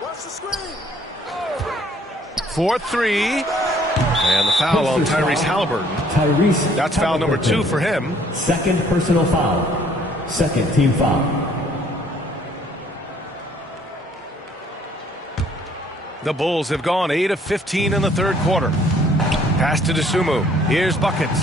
Watch the screen. 4-3. And the foul on Tyrese Halliburton. That's foul number 2 for him. Second personal foul. Second team foul. The Bulls have gone 8 of 15 in the third quarter. Pass to Dosunmu. Here's buckets.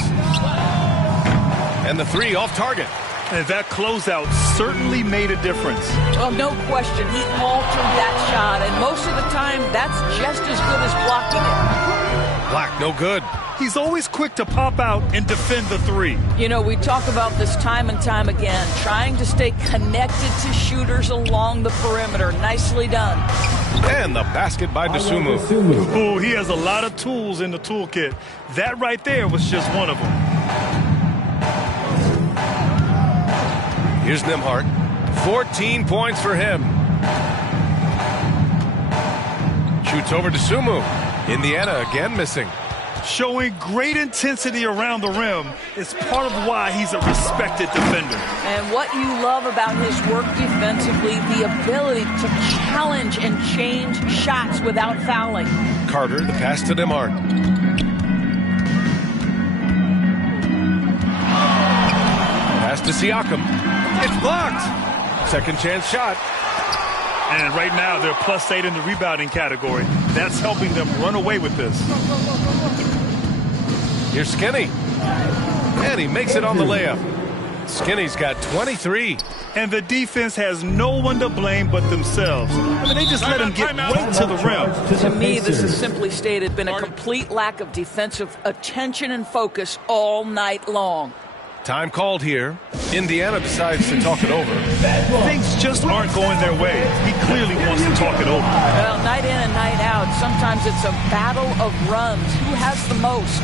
And the 3 off target. And that closeout certainly made a difference. Well, no question. He altered that shot, and most of the time, that's just as good as blocking it. Black, no good. He's always quick to pop out and defend the 3. You know, we talk about this time and time again, trying to stay connected to shooters along the perimeter. Nicely done. And the basket by Dosunmu. Oh, he has a lot of tools in the toolkit. That right there was just one of them. Here's Nembhard. 14 points for him. Shoots over to Dosunmu. Indiana again missing. Showing great intensity around the rim is part of why he's a respected defender. And what you love about his work defensively, the ability to challenge and change shots without fouling. Carter, the pass to Nembhard. Pass to Siakam. It's blocked. Second chance shot. And right now they're +8 in the rebounding category. That's helping them run away with this. Here's Skinny. And he makes it on the layup. Skinny's got 23. And the defense has no one to blame but themselves. I mean, they just let him get right to the rim. To me, this is simply stated been a complete lack of defensive attention and focus all night long. Time called here. Indiana decides to talk it over. Things just aren't going their way. He clearly wants to talk it over. Well, night in and night out, sometimes it's a battle of runs. Who has the most?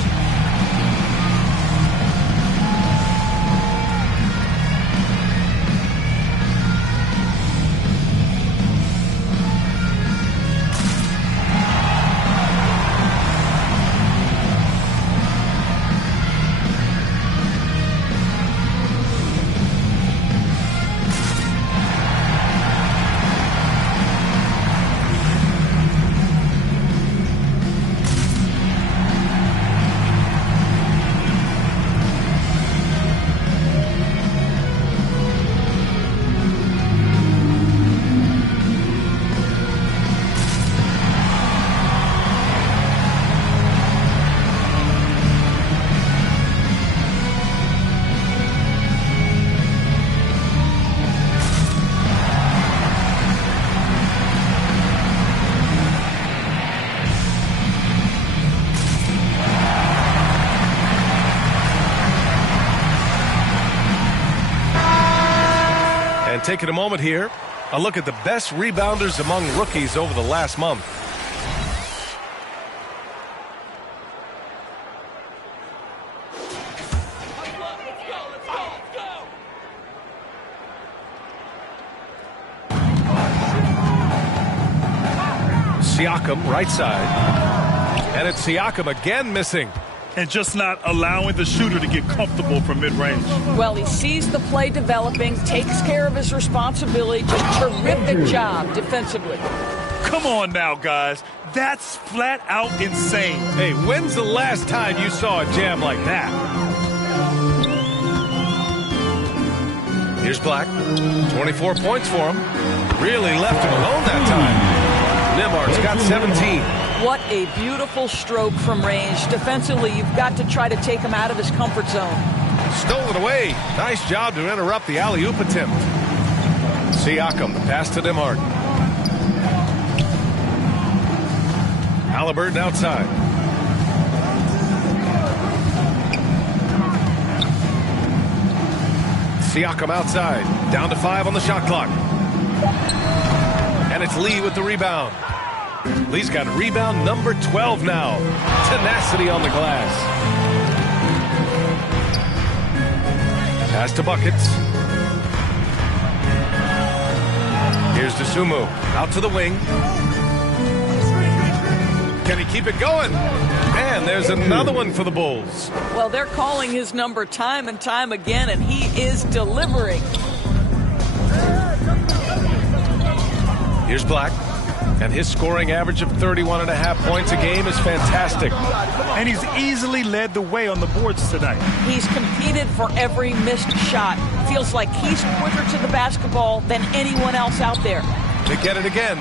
And taking a moment here, a look at the best rebounders among rookies over the last month. Siakam, right side. And it's Siakam again missing. And just not allowing the shooter to get comfortable from mid-range. Well, he sees the play developing, takes care of his responsibility. Just terrific job defensively. Come on now, guys. That's flat out insane. Hey, when's the last time you saw a jam like that? Here's Black. 24 points for him. Really left him alone that time. Nembhard's got 17. What a beautiful stroke from range. Defensively, you've got to try to take him out of his comfort zone. Stole it away. Nice job to interrupt the alley-oop attempt. Siakam, the pass to Nembhard. Haliburton outside. Siakam outside. Down to 5 on the shot clock. And it's Lee with the rebound. Lee's got rebound number 12 now. Tenacity on the glass. Pass to Buckets. Here's Dosunmu. Out to the wing. Can he keep it going? And there's another one for the Bulls. Well, they're calling his number time and time again, and he is delivering. Here's Black. And his scoring average of 31.5 points a game is fantastic. And he's easily led the way on the boards tonight. He's competed for every missed shot. Feels like he's quicker to the basketball than anyone else out there. They get it again.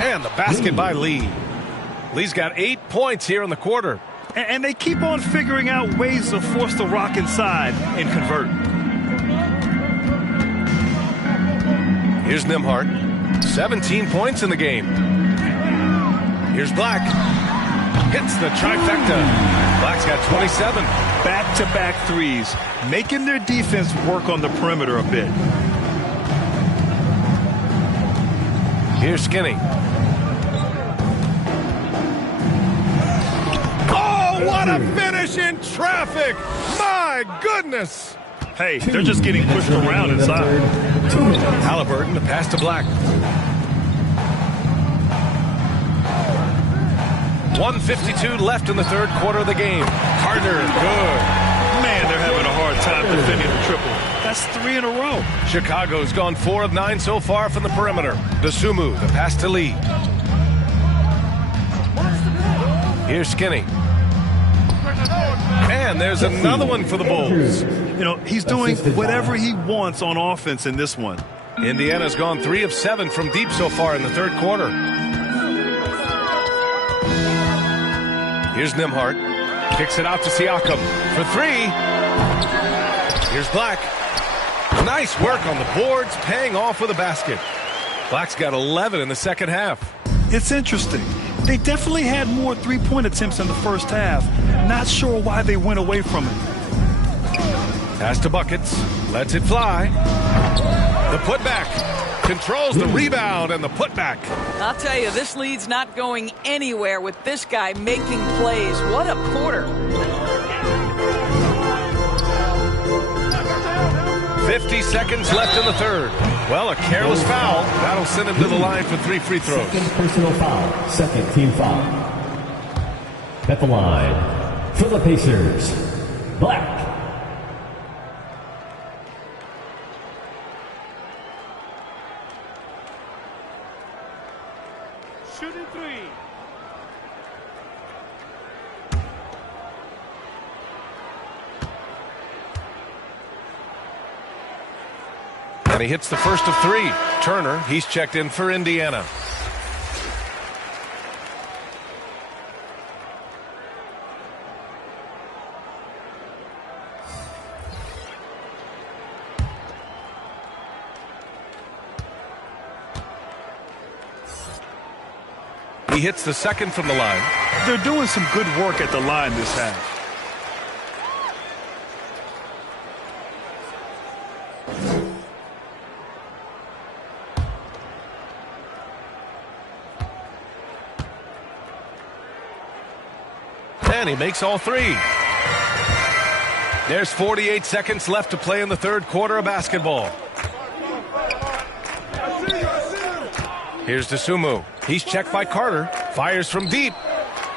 And the basket by Lee. Lee's got 8 points here in the quarter. And they keep on figuring out ways to force the rock inside and convert. Here's Nembhard. 17 points in the game. Here's Black. Hits the trifecta. Black's got 27. Back-to-back threes, making their defense work on the perimeter a bit. Here's Skinny. Oh, what a finish in traffic! My goodness! Hey, they're just getting pushed around inside. Haliburton, the pass to Black. 1:52 left in the third quarter of the game. Carter, good. Man, they're having a hard time defending the triple. That's 3 in a row. Chicago's gone 4 of 9 so far from the perimeter. Dosunmu, the pass to Lee. Here's Skinny. And there's another one for the Bulls. You know, he's doing whatever he wants on offense in this one. Indiana's gone 3 of 7 from deep so far in the third quarter. Here's Nembhard. Kicks it out to Siakam for 3. Here's Black. Nice work on the boards, paying off with a basket. Black's got 11 in the second half. It's interesting. They definitely had more three-point attempts in the first half. Not sure why they went away from it. Pass to Buckets. Lets it fly. The putback. Controls the rebound and the putback. I'll tell you, this lead's not going anywhere with this guy making plays. What a quarter. 50 seconds left in the third. Well, a careless foul. That'll send him to the line for 3 free throws. Second personal foul. Second team foul. At the line for the Pacers, Black. Shooting 3. And he hits the first of 3. Turner, he's checked in for Indiana. He hits the second from the line. They're doing some good work at the line this half. And he makes all three. There's 48 seconds left to play in the third quarter of basketball. Here's Dosunmu. He's checked by Carter. Fires from deep.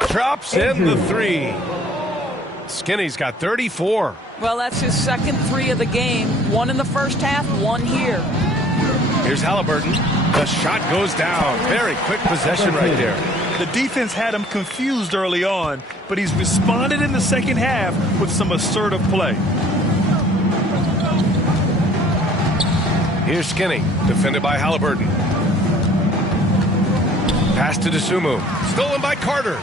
Drops in the three. Skinny's got 34. Well, that's his second three of the game. One in the first half, one here. Here's Halliburton. The shot goes down. Very quick possession right there. The defense had him confused early on, but he's responded in the second half with some assertive play. Here's Skinny, defended by Halliburton. Pass to Dosunmu. Stolen by Carter.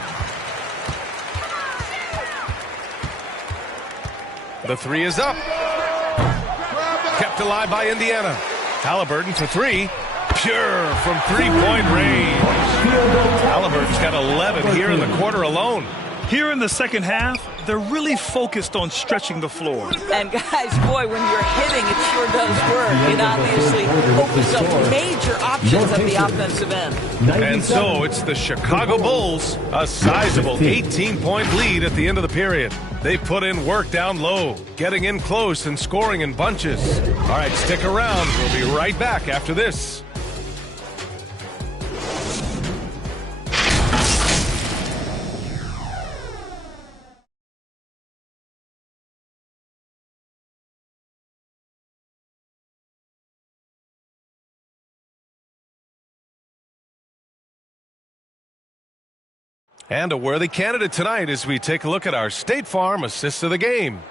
The three is up. Kept alive by Indiana. Halliburton for three. Pure from three-point range. Halliburton's got 11 here in the quarter alone. Here in the second half, they're really focused on stretching the floor. And guys, boy, when you're hitting, it sure does work. It obviously opens up major options at the offensive end. And so it's the Chicago Bulls, a sizable 18-point lead at the end of the period. They put in work down low, getting in close and scoring in bunches. All right, stick around. We'll be right back after this. And a worthy candidate tonight as we take a look at our State Farm assist of the game.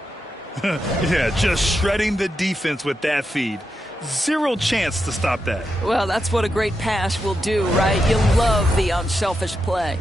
Yeah, just shredding the defense with that feed. Zero chance to stop that. Well, that's what a great pass will do, right? You love the unselfish play.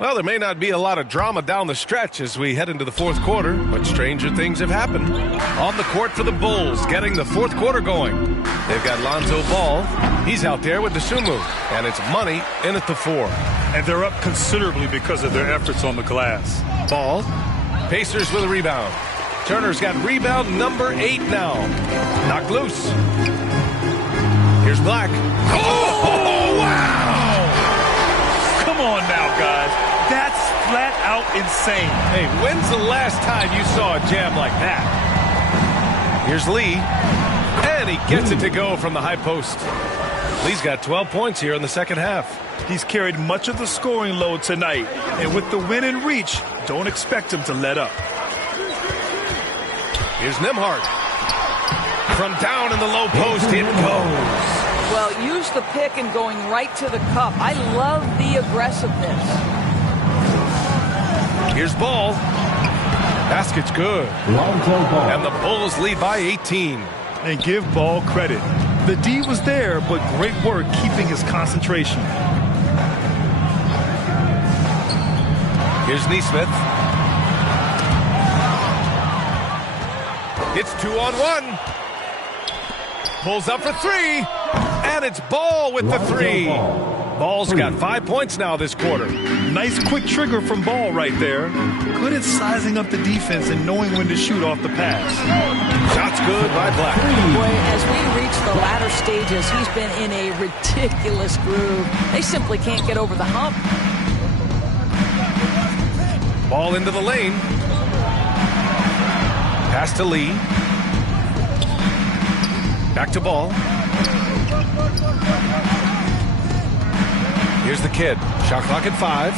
Well, there may not be a lot of drama down the stretch as we head into the fourth quarter, but stranger things have happened. On the court for the Bulls, getting the fourth quarter going. They've got Lonzo Ball. He's out there with Dosunmu, and it's Money in at the 4. And they're up considerably because of their efforts on the glass. Ball. Pacers with a rebound. Turner's got rebound number 8 now. Knocked loose. Here's Black. Oh, wow! Come on now, guys. That's flat out insane. Hey, when's the last time you saw a jam like that? Here's Lee. And he gets it to go from the high post. Lee's got 12 points here in the second half. He's carried much of the scoring load tonight. And with the win and reach, don't expect him to let up. Here's Nembhard. From down in the low post, it goes. Well, use the pick and going right to the cup. I love the aggressiveness. Here's Ball. Basket's good. And the Bulls lead by 18. And give Ball credit. The D was there, but great work keeping his concentration. Here's Nesmith. It's 2-on-1. Pulls up for 3. And it's Ball with the 3. Ball's got 5 points now this quarter. Nice quick trigger from Ball right there. Good at sizing up the defense and knowing when to shoot off the pass. Shots good by Black. Boy, as we reach the latter stages, he's been in a ridiculous groove. They simply can't get over the hump. Ball into the lane. Pass to Lee. Back to Ball. Here's the kid. Shot clock at 5.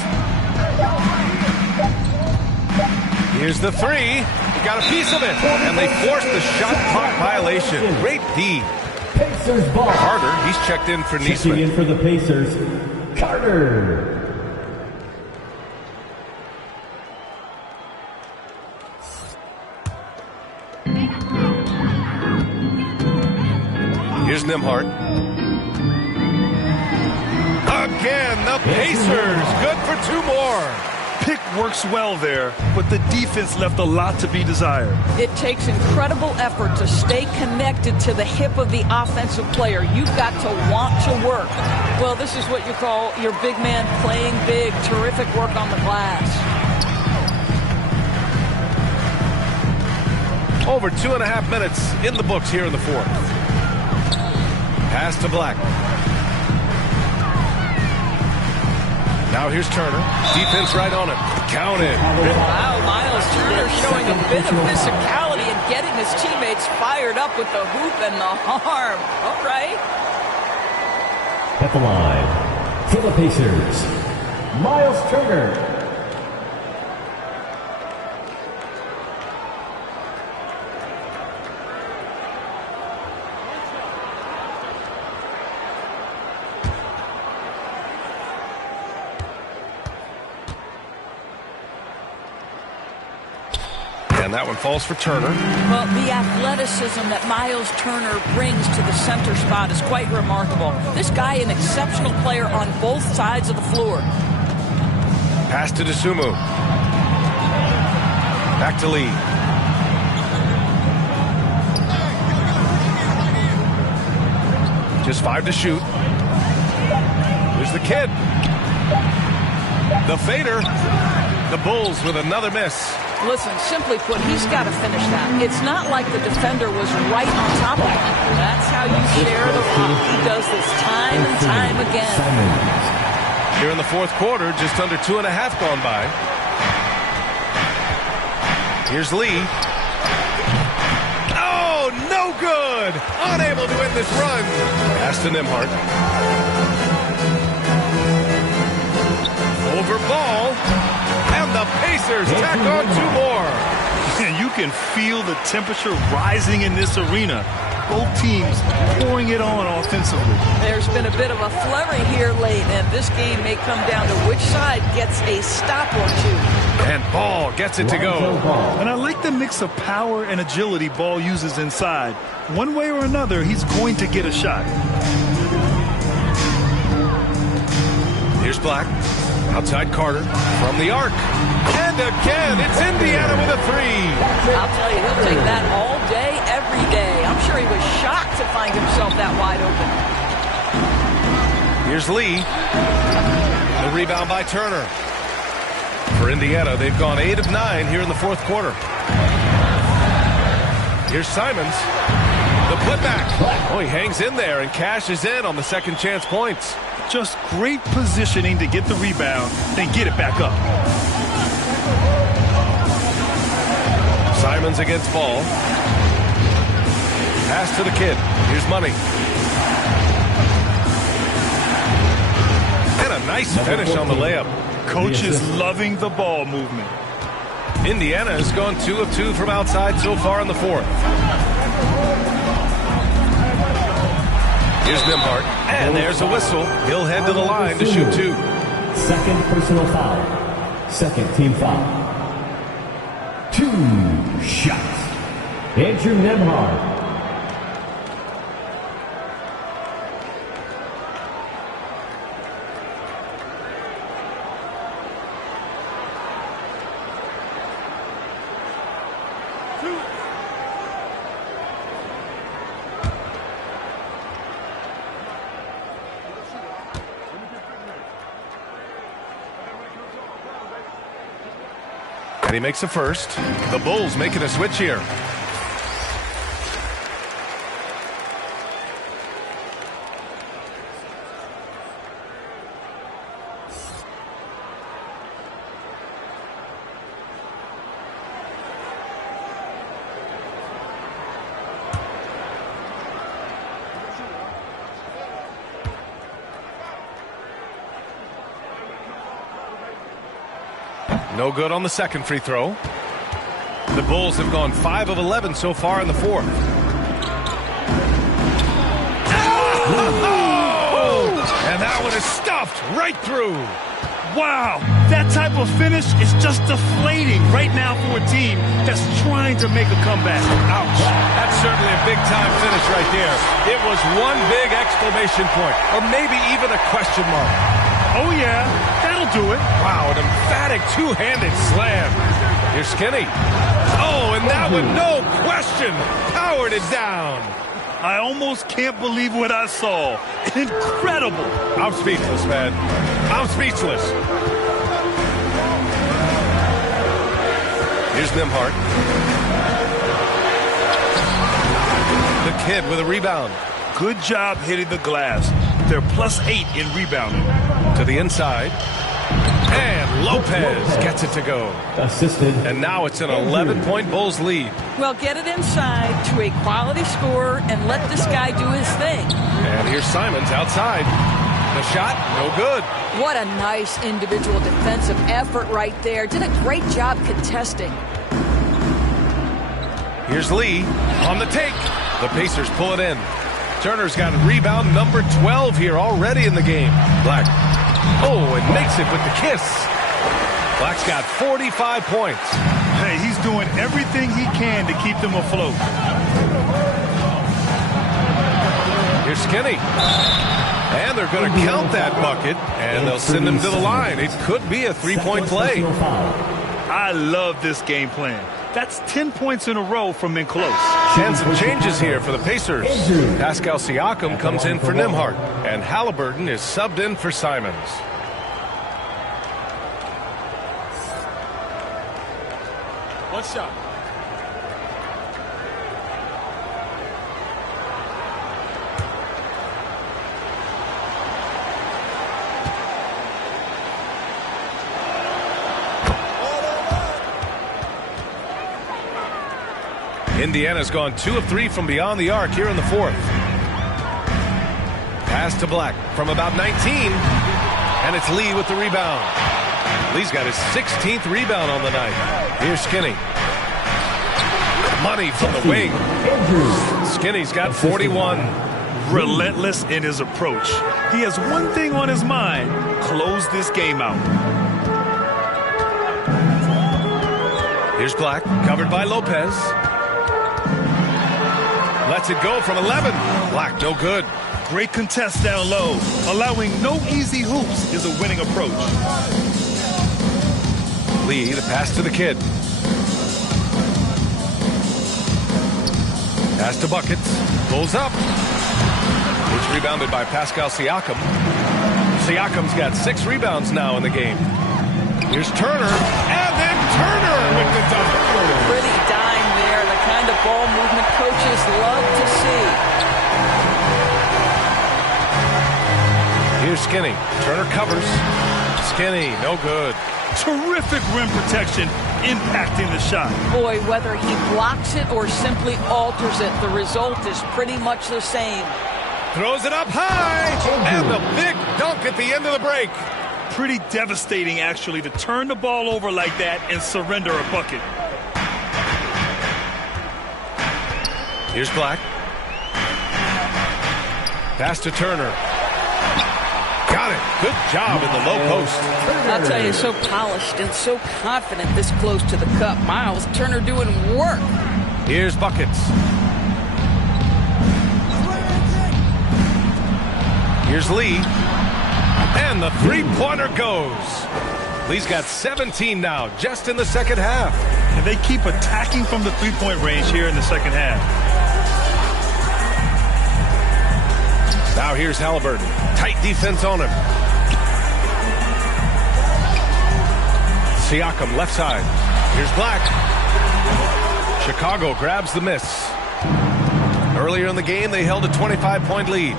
Here's the 3. He got a piece of it. And they forced the shot clock violation. Great D. Pacers ball. Carter, he's checked in for Nesmith. Checking in for the Pacers, Carter. Here's Nembhard. Again, the Pacers. Good for 2 more. Pick works well there, but the defense left a lot to be desired. It takes incredible effort to stay connected to the hip of the offensive player. You've got to want to work. Well, this is what you call your big man playing big. Terrific work on the glass. Over 2.5 minutes in the books here in the fourth. Pass to Black. Now here's Turner. Defense right on him. Counted. Wow, Miles Turner showing a bit of physicality and getting his teammates fired up with the hoop and the arm. All right. At the line, for the Pacers, Miles Turner. And that one falls for Turner. Well, the athleticism that Miles Turner brings to the center spot is quite remarkable. This guy, an exceptional player on both sides of the floor. Pass to Dosunmu. Back to Lee. Just 5 to shoot. Here's the kid. The fader. The Bulls with another miss. Listen, simply put, he's got to finish that. It's not like the defender was right on top of him. That's how you share the rock. He does this time and time again. Here in the fourth quarter, just under 2.5 gone by. Here's Lee. Oh, no good! Unable to win this run. Pass to Nembhard. Over Ball. And the Pacers tack on 2 more. And you can feel the temperature rising in this arena. Both teams pouring it on offensively. There's been a bit of a flurry here late, and this game may come down to which side gets a stop or two. And Ball gets it to go. And I like the mix of power and agility Ball uses inside. One way or another, he's going to get a shot. Here's Black. Outside Carter from the arc. And again, it's Indiana with a 3. I'll tell you, he'll take that all day, every day. I'm sure he was shocked to find himself that wide open. Here's Lee. The rebound by Turner. For Indiana, they've gone 8 of 9 here in the fourth quarter. Here's Simons. The putback. Oh, he hangs in there and cashes in on the second chance points. Just great positioning to get the rebound, then get it back up. Simons against Ball. Pass to the kid. Here's Money. And a nice finish on the layup. Coach is loving the ball movement. Indiana has gone 2 of 2 from outside so far in the fourth. Here's Nembhard. And there's a whistle. He'll head to the line to shoot 2. Second personal foul. Second team foul. 2 shots. Andrew Nembhard. And he makes a first. The Bulls making a switch here. No good on the second free throw. The Bulls have gone 5 of 11 so far in the fourth. Oh! And that one is stuffed right through. Wow, that type of finish is just deflating right now for a team that's trying to make a comeback. Ouch. That's certainly a big-time finish right there. It was one big exclamation point, or maybe even a question mark. Oh, yeah, that'll do it. Wow, an emphatic two-handed slam. Here's Skinny. Oh, and that one, no question, powered it down. I almost can't believe what I saw. Incredible. I'm speechless, man. I'm speechless. Here's Nembhard. The kid with a rebound. good job hitting the glass. They're +8 in rebounding. To the inside. And Lopez gets it to go. Assisted. And now it's an 11-point Bulls lead. Well, get it inside to a quality scorer and let this guy do his thing. And here's Simons outside. The shot, no good. What a nice individual defensive effort right there. Did a great job contesting. Here's Lee on the take. The Pacers pull it in. Turner's got rebound number 12 here already in the game. Black. Oh, and makes it with the kiss. Black's got 45 points. Hey, he's doing everything he can to keep them afloat. Here's Skinny. And they're going to count that bucket, and they'll send him to the line. It could be a three-point play. I love this game plan. That's 10 points in a row from in close. And some changes here for the Pacers. Pascal Siakam comes in for Nembhard, and Halliburton is subbed in for Simons. One shot. Indiana's gone 2 of 3 from beyond the arc here in the fourth. Pass to Black from about 19. And it's Lee with the rebound. Lee's got his 16th rebound on the night. Here's Skinny. Money from the wing. Skinny's got 41. Relentless in his approach. He has one thing on his mind. Close this game out. Here's Black, covered by Lopez. Lets it go from 11. Black, no good. Great contest down low. Allowing no easy hoops is a winning approach. Lee, the pass to the kid. Pass to Buckets. Pulls up. It's rebounded by Pascal Siakam. Siakam's got 6 rebounds now in the game. Here's Turner. And then Turner with the double. Pretty dime there. The kind of ball movement coaches love to see. Here's Skinny. Turner covers. Skinny, no good. Terrific rim protection, impacting the shot. Boy, whether he blocks it or simply alters it, the result is pretty much the same. Throws it up high. And the big dunk at the end of the break. Pretty devastating, actually, to turn the ball over like that and surrender a bucket. Here's Black. Pass to Turner. Got it. Good job in the low post. I'll tell you, so polished and so confident this close to the cup. Miles Turner doing work. Here's Buckets. Here's Lee. And the three-pointer goes. Lee's got 17 now, just in the second half. And they keep attacking from the three-point range here in the second half. Now here's Halliburton. Tight defense on him. Siakam left side. Here's Black. Chicago grabs the miss. Earlier in the game, they held a 25-point lead.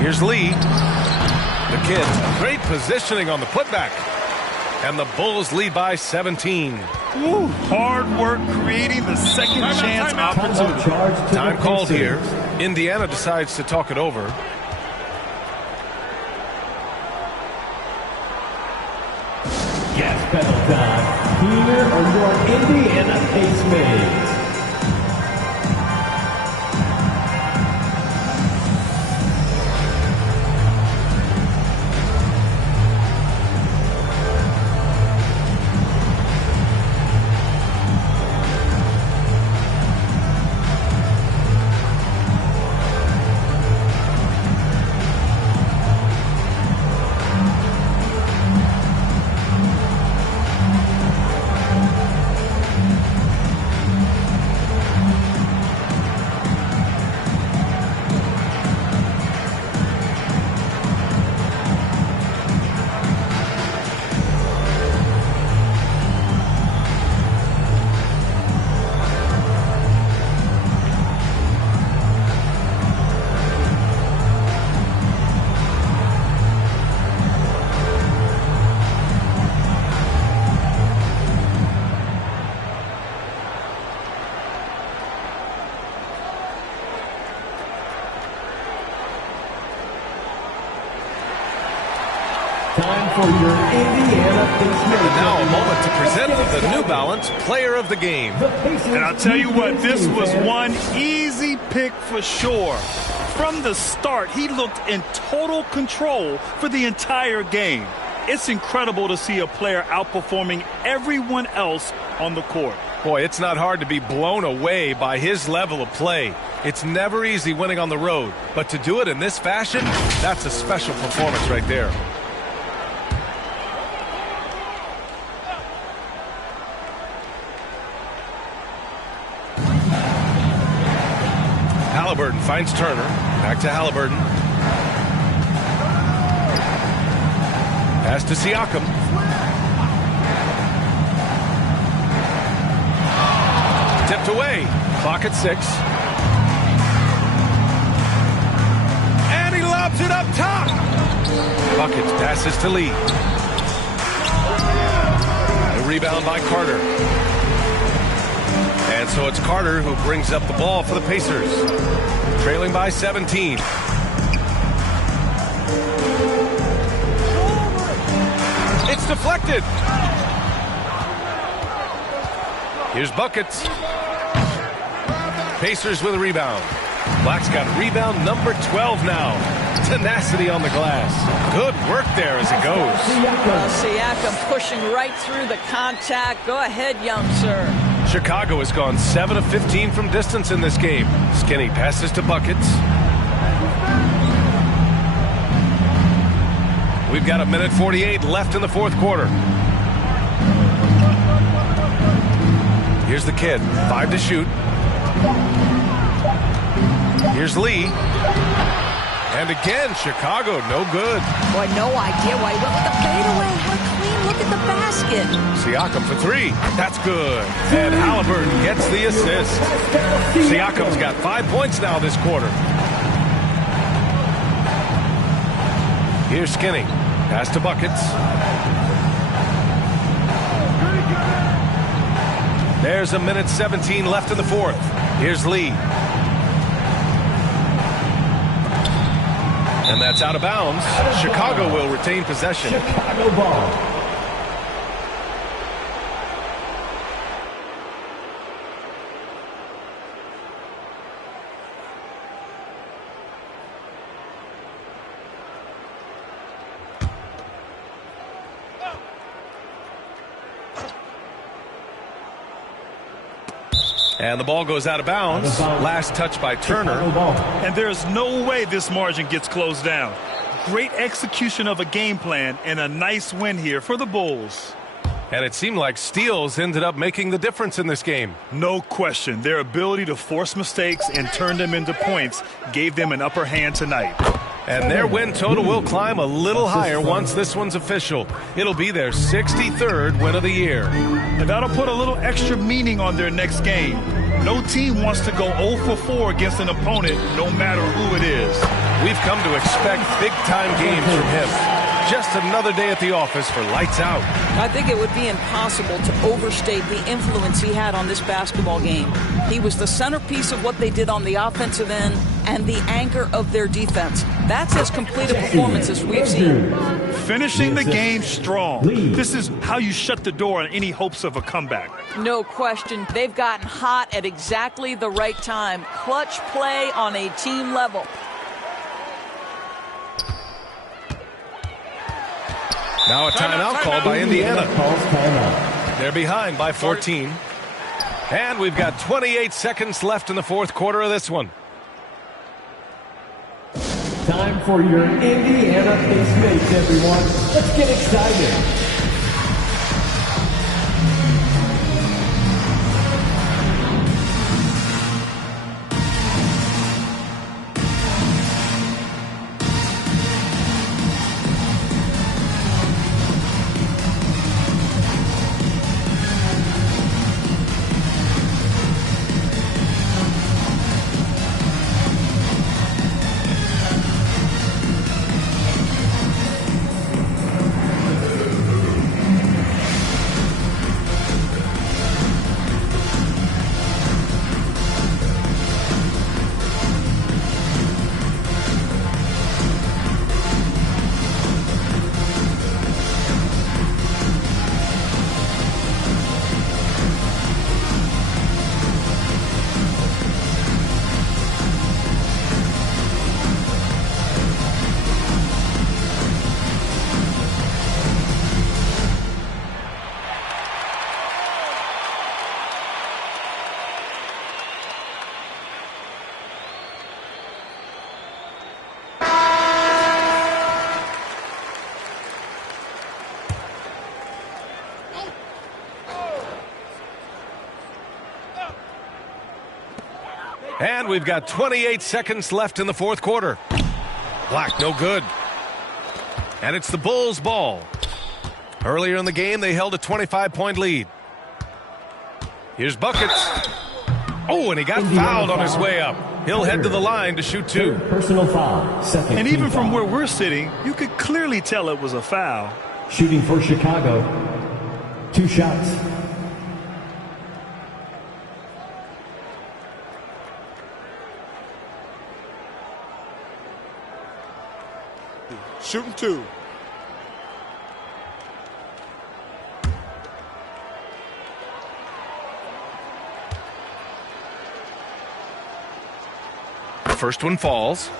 Here's Lee. The kid. Great positioning on the putback. And the Bulls lead by 17. Ooh, hard work creating the second chance opportunity. Time called here. Indiana decides to talk it over. Gas pedal time. Here are your Indiana Pacemates. Time for your Indiana Pacemaker. And now a moment to present the New Balance Player of the Game. And I'll tell you what, this was one easy pick for sure. From the start, he looked in total control for the entire game. It's incredible to see a player outperforming everyone else on the court. Boy, it's not hard to be blown away by his level of play. It's never easy winning on the road, but to do it in this fashion, that's a special performance right there. Halliburton finds Turner. Back to Halliburton. Pass to Siakam. Tipped away. Clock at 6. And he lobs it up top. Buckets passes to Lee. The rebound by Carter. And so it's Carter who brings up the ball for the Pacers. Trailing by 17. It's deflected. Here's Buckets. Pacers with a rebound. Black's got rebound number 12 now. Tenacity on the glass. Good work there as it goes. Siakam pushing right through the contact. Go ahead, young sir. Chicago has gone 7 of 15 from distance in this game. Skinny passes to Buckets. We've got 1:48 left in the fourth quarter. Here's the kid. 5 to shoot. Here's Lee. And again, Chicago, no good. Boy, no idea why he went with the fadeaway. Had a clean look at the basket. Siakam for 3. That's good. And Halliburton gets the assist. Siakam's got 5 points now this quarter. Here's Skinny. Pass to Buckets. There's 1:17 left in the fourth. Here's Lee. And that's out of bounds. Chicago will retain possession. Chicago ball. And the ball goes out of bounds. Last touch by Turner. And there's no way this margin gets closed down. Great execution of a game plan and a nice win here for the Bulls. And it seemed like steals ended up making the difference in this game. No question. Their ability to force mistakes and turn them into points gave them an upper hand tonight. And their win total will climb a little higher once this one's official. It'll be their 63rd win of the year. And that'll put a little extra meaning on their next game. No team wants to go 0 for 4 against an opponent, no matter who it is. We've come to expect big-time games from him. Just another day at the office for lights out. I think it would be impossible to overstate the influence he had on this basketball game. He was the centerpiece of what they did on the offensive end and the anchor of their defense. That's as complete a performance as we've seen. Finishing the game strong. This is how you shut the door on any hopes of a comeback. No question. They've gotten hot at exactly the right time. Clutch play on a team level. Now a timeout called by Indiana. They're behind by 14. And we've got 28 seconds left in the fourth quarter of this one. Time for your Indiana Pacemates, everyone. Let's get excited. And we've got 28 seconds left in the fourth quarter. Black, no good. And it's the Bulls' ball. Earlier in the game, they held a 25-point lead. Here's Buckets. Oh, and he got fouled on his way up. He'll head to the line to shoot 2. Personal foul. Second. And even from where we're sitting, you could clearly tell it was a foul. Shooting for Chicago. 2 shots. Shooting 2. First one falls.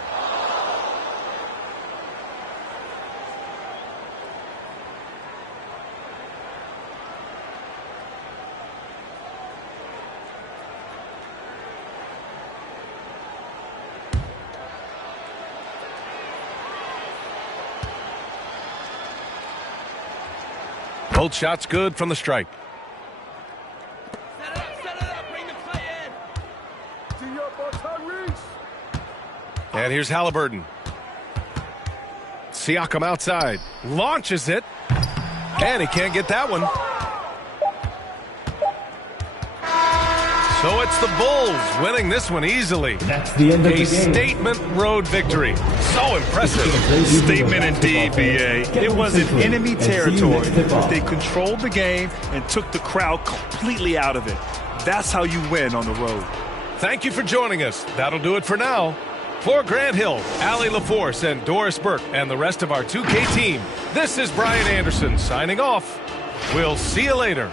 Both shots good from the stripe. And here's Halliburton. Siakam outside. Launches it. And he can't get that one. So it's the Bulls winning this one easily. That's the end of the game. A statement road victory. So impressive. Statement indeed, B.A. It wasn't enemy territory, but they controlled the game and took the crowd completely out of it. That's how you win on the road. Thank you for joining us. That'll do it for now. For Grant Hill, Allie LaForce, and Doris Burke, and the rest of our 2K team, this is Brian Anderson signing off. We'll see you later.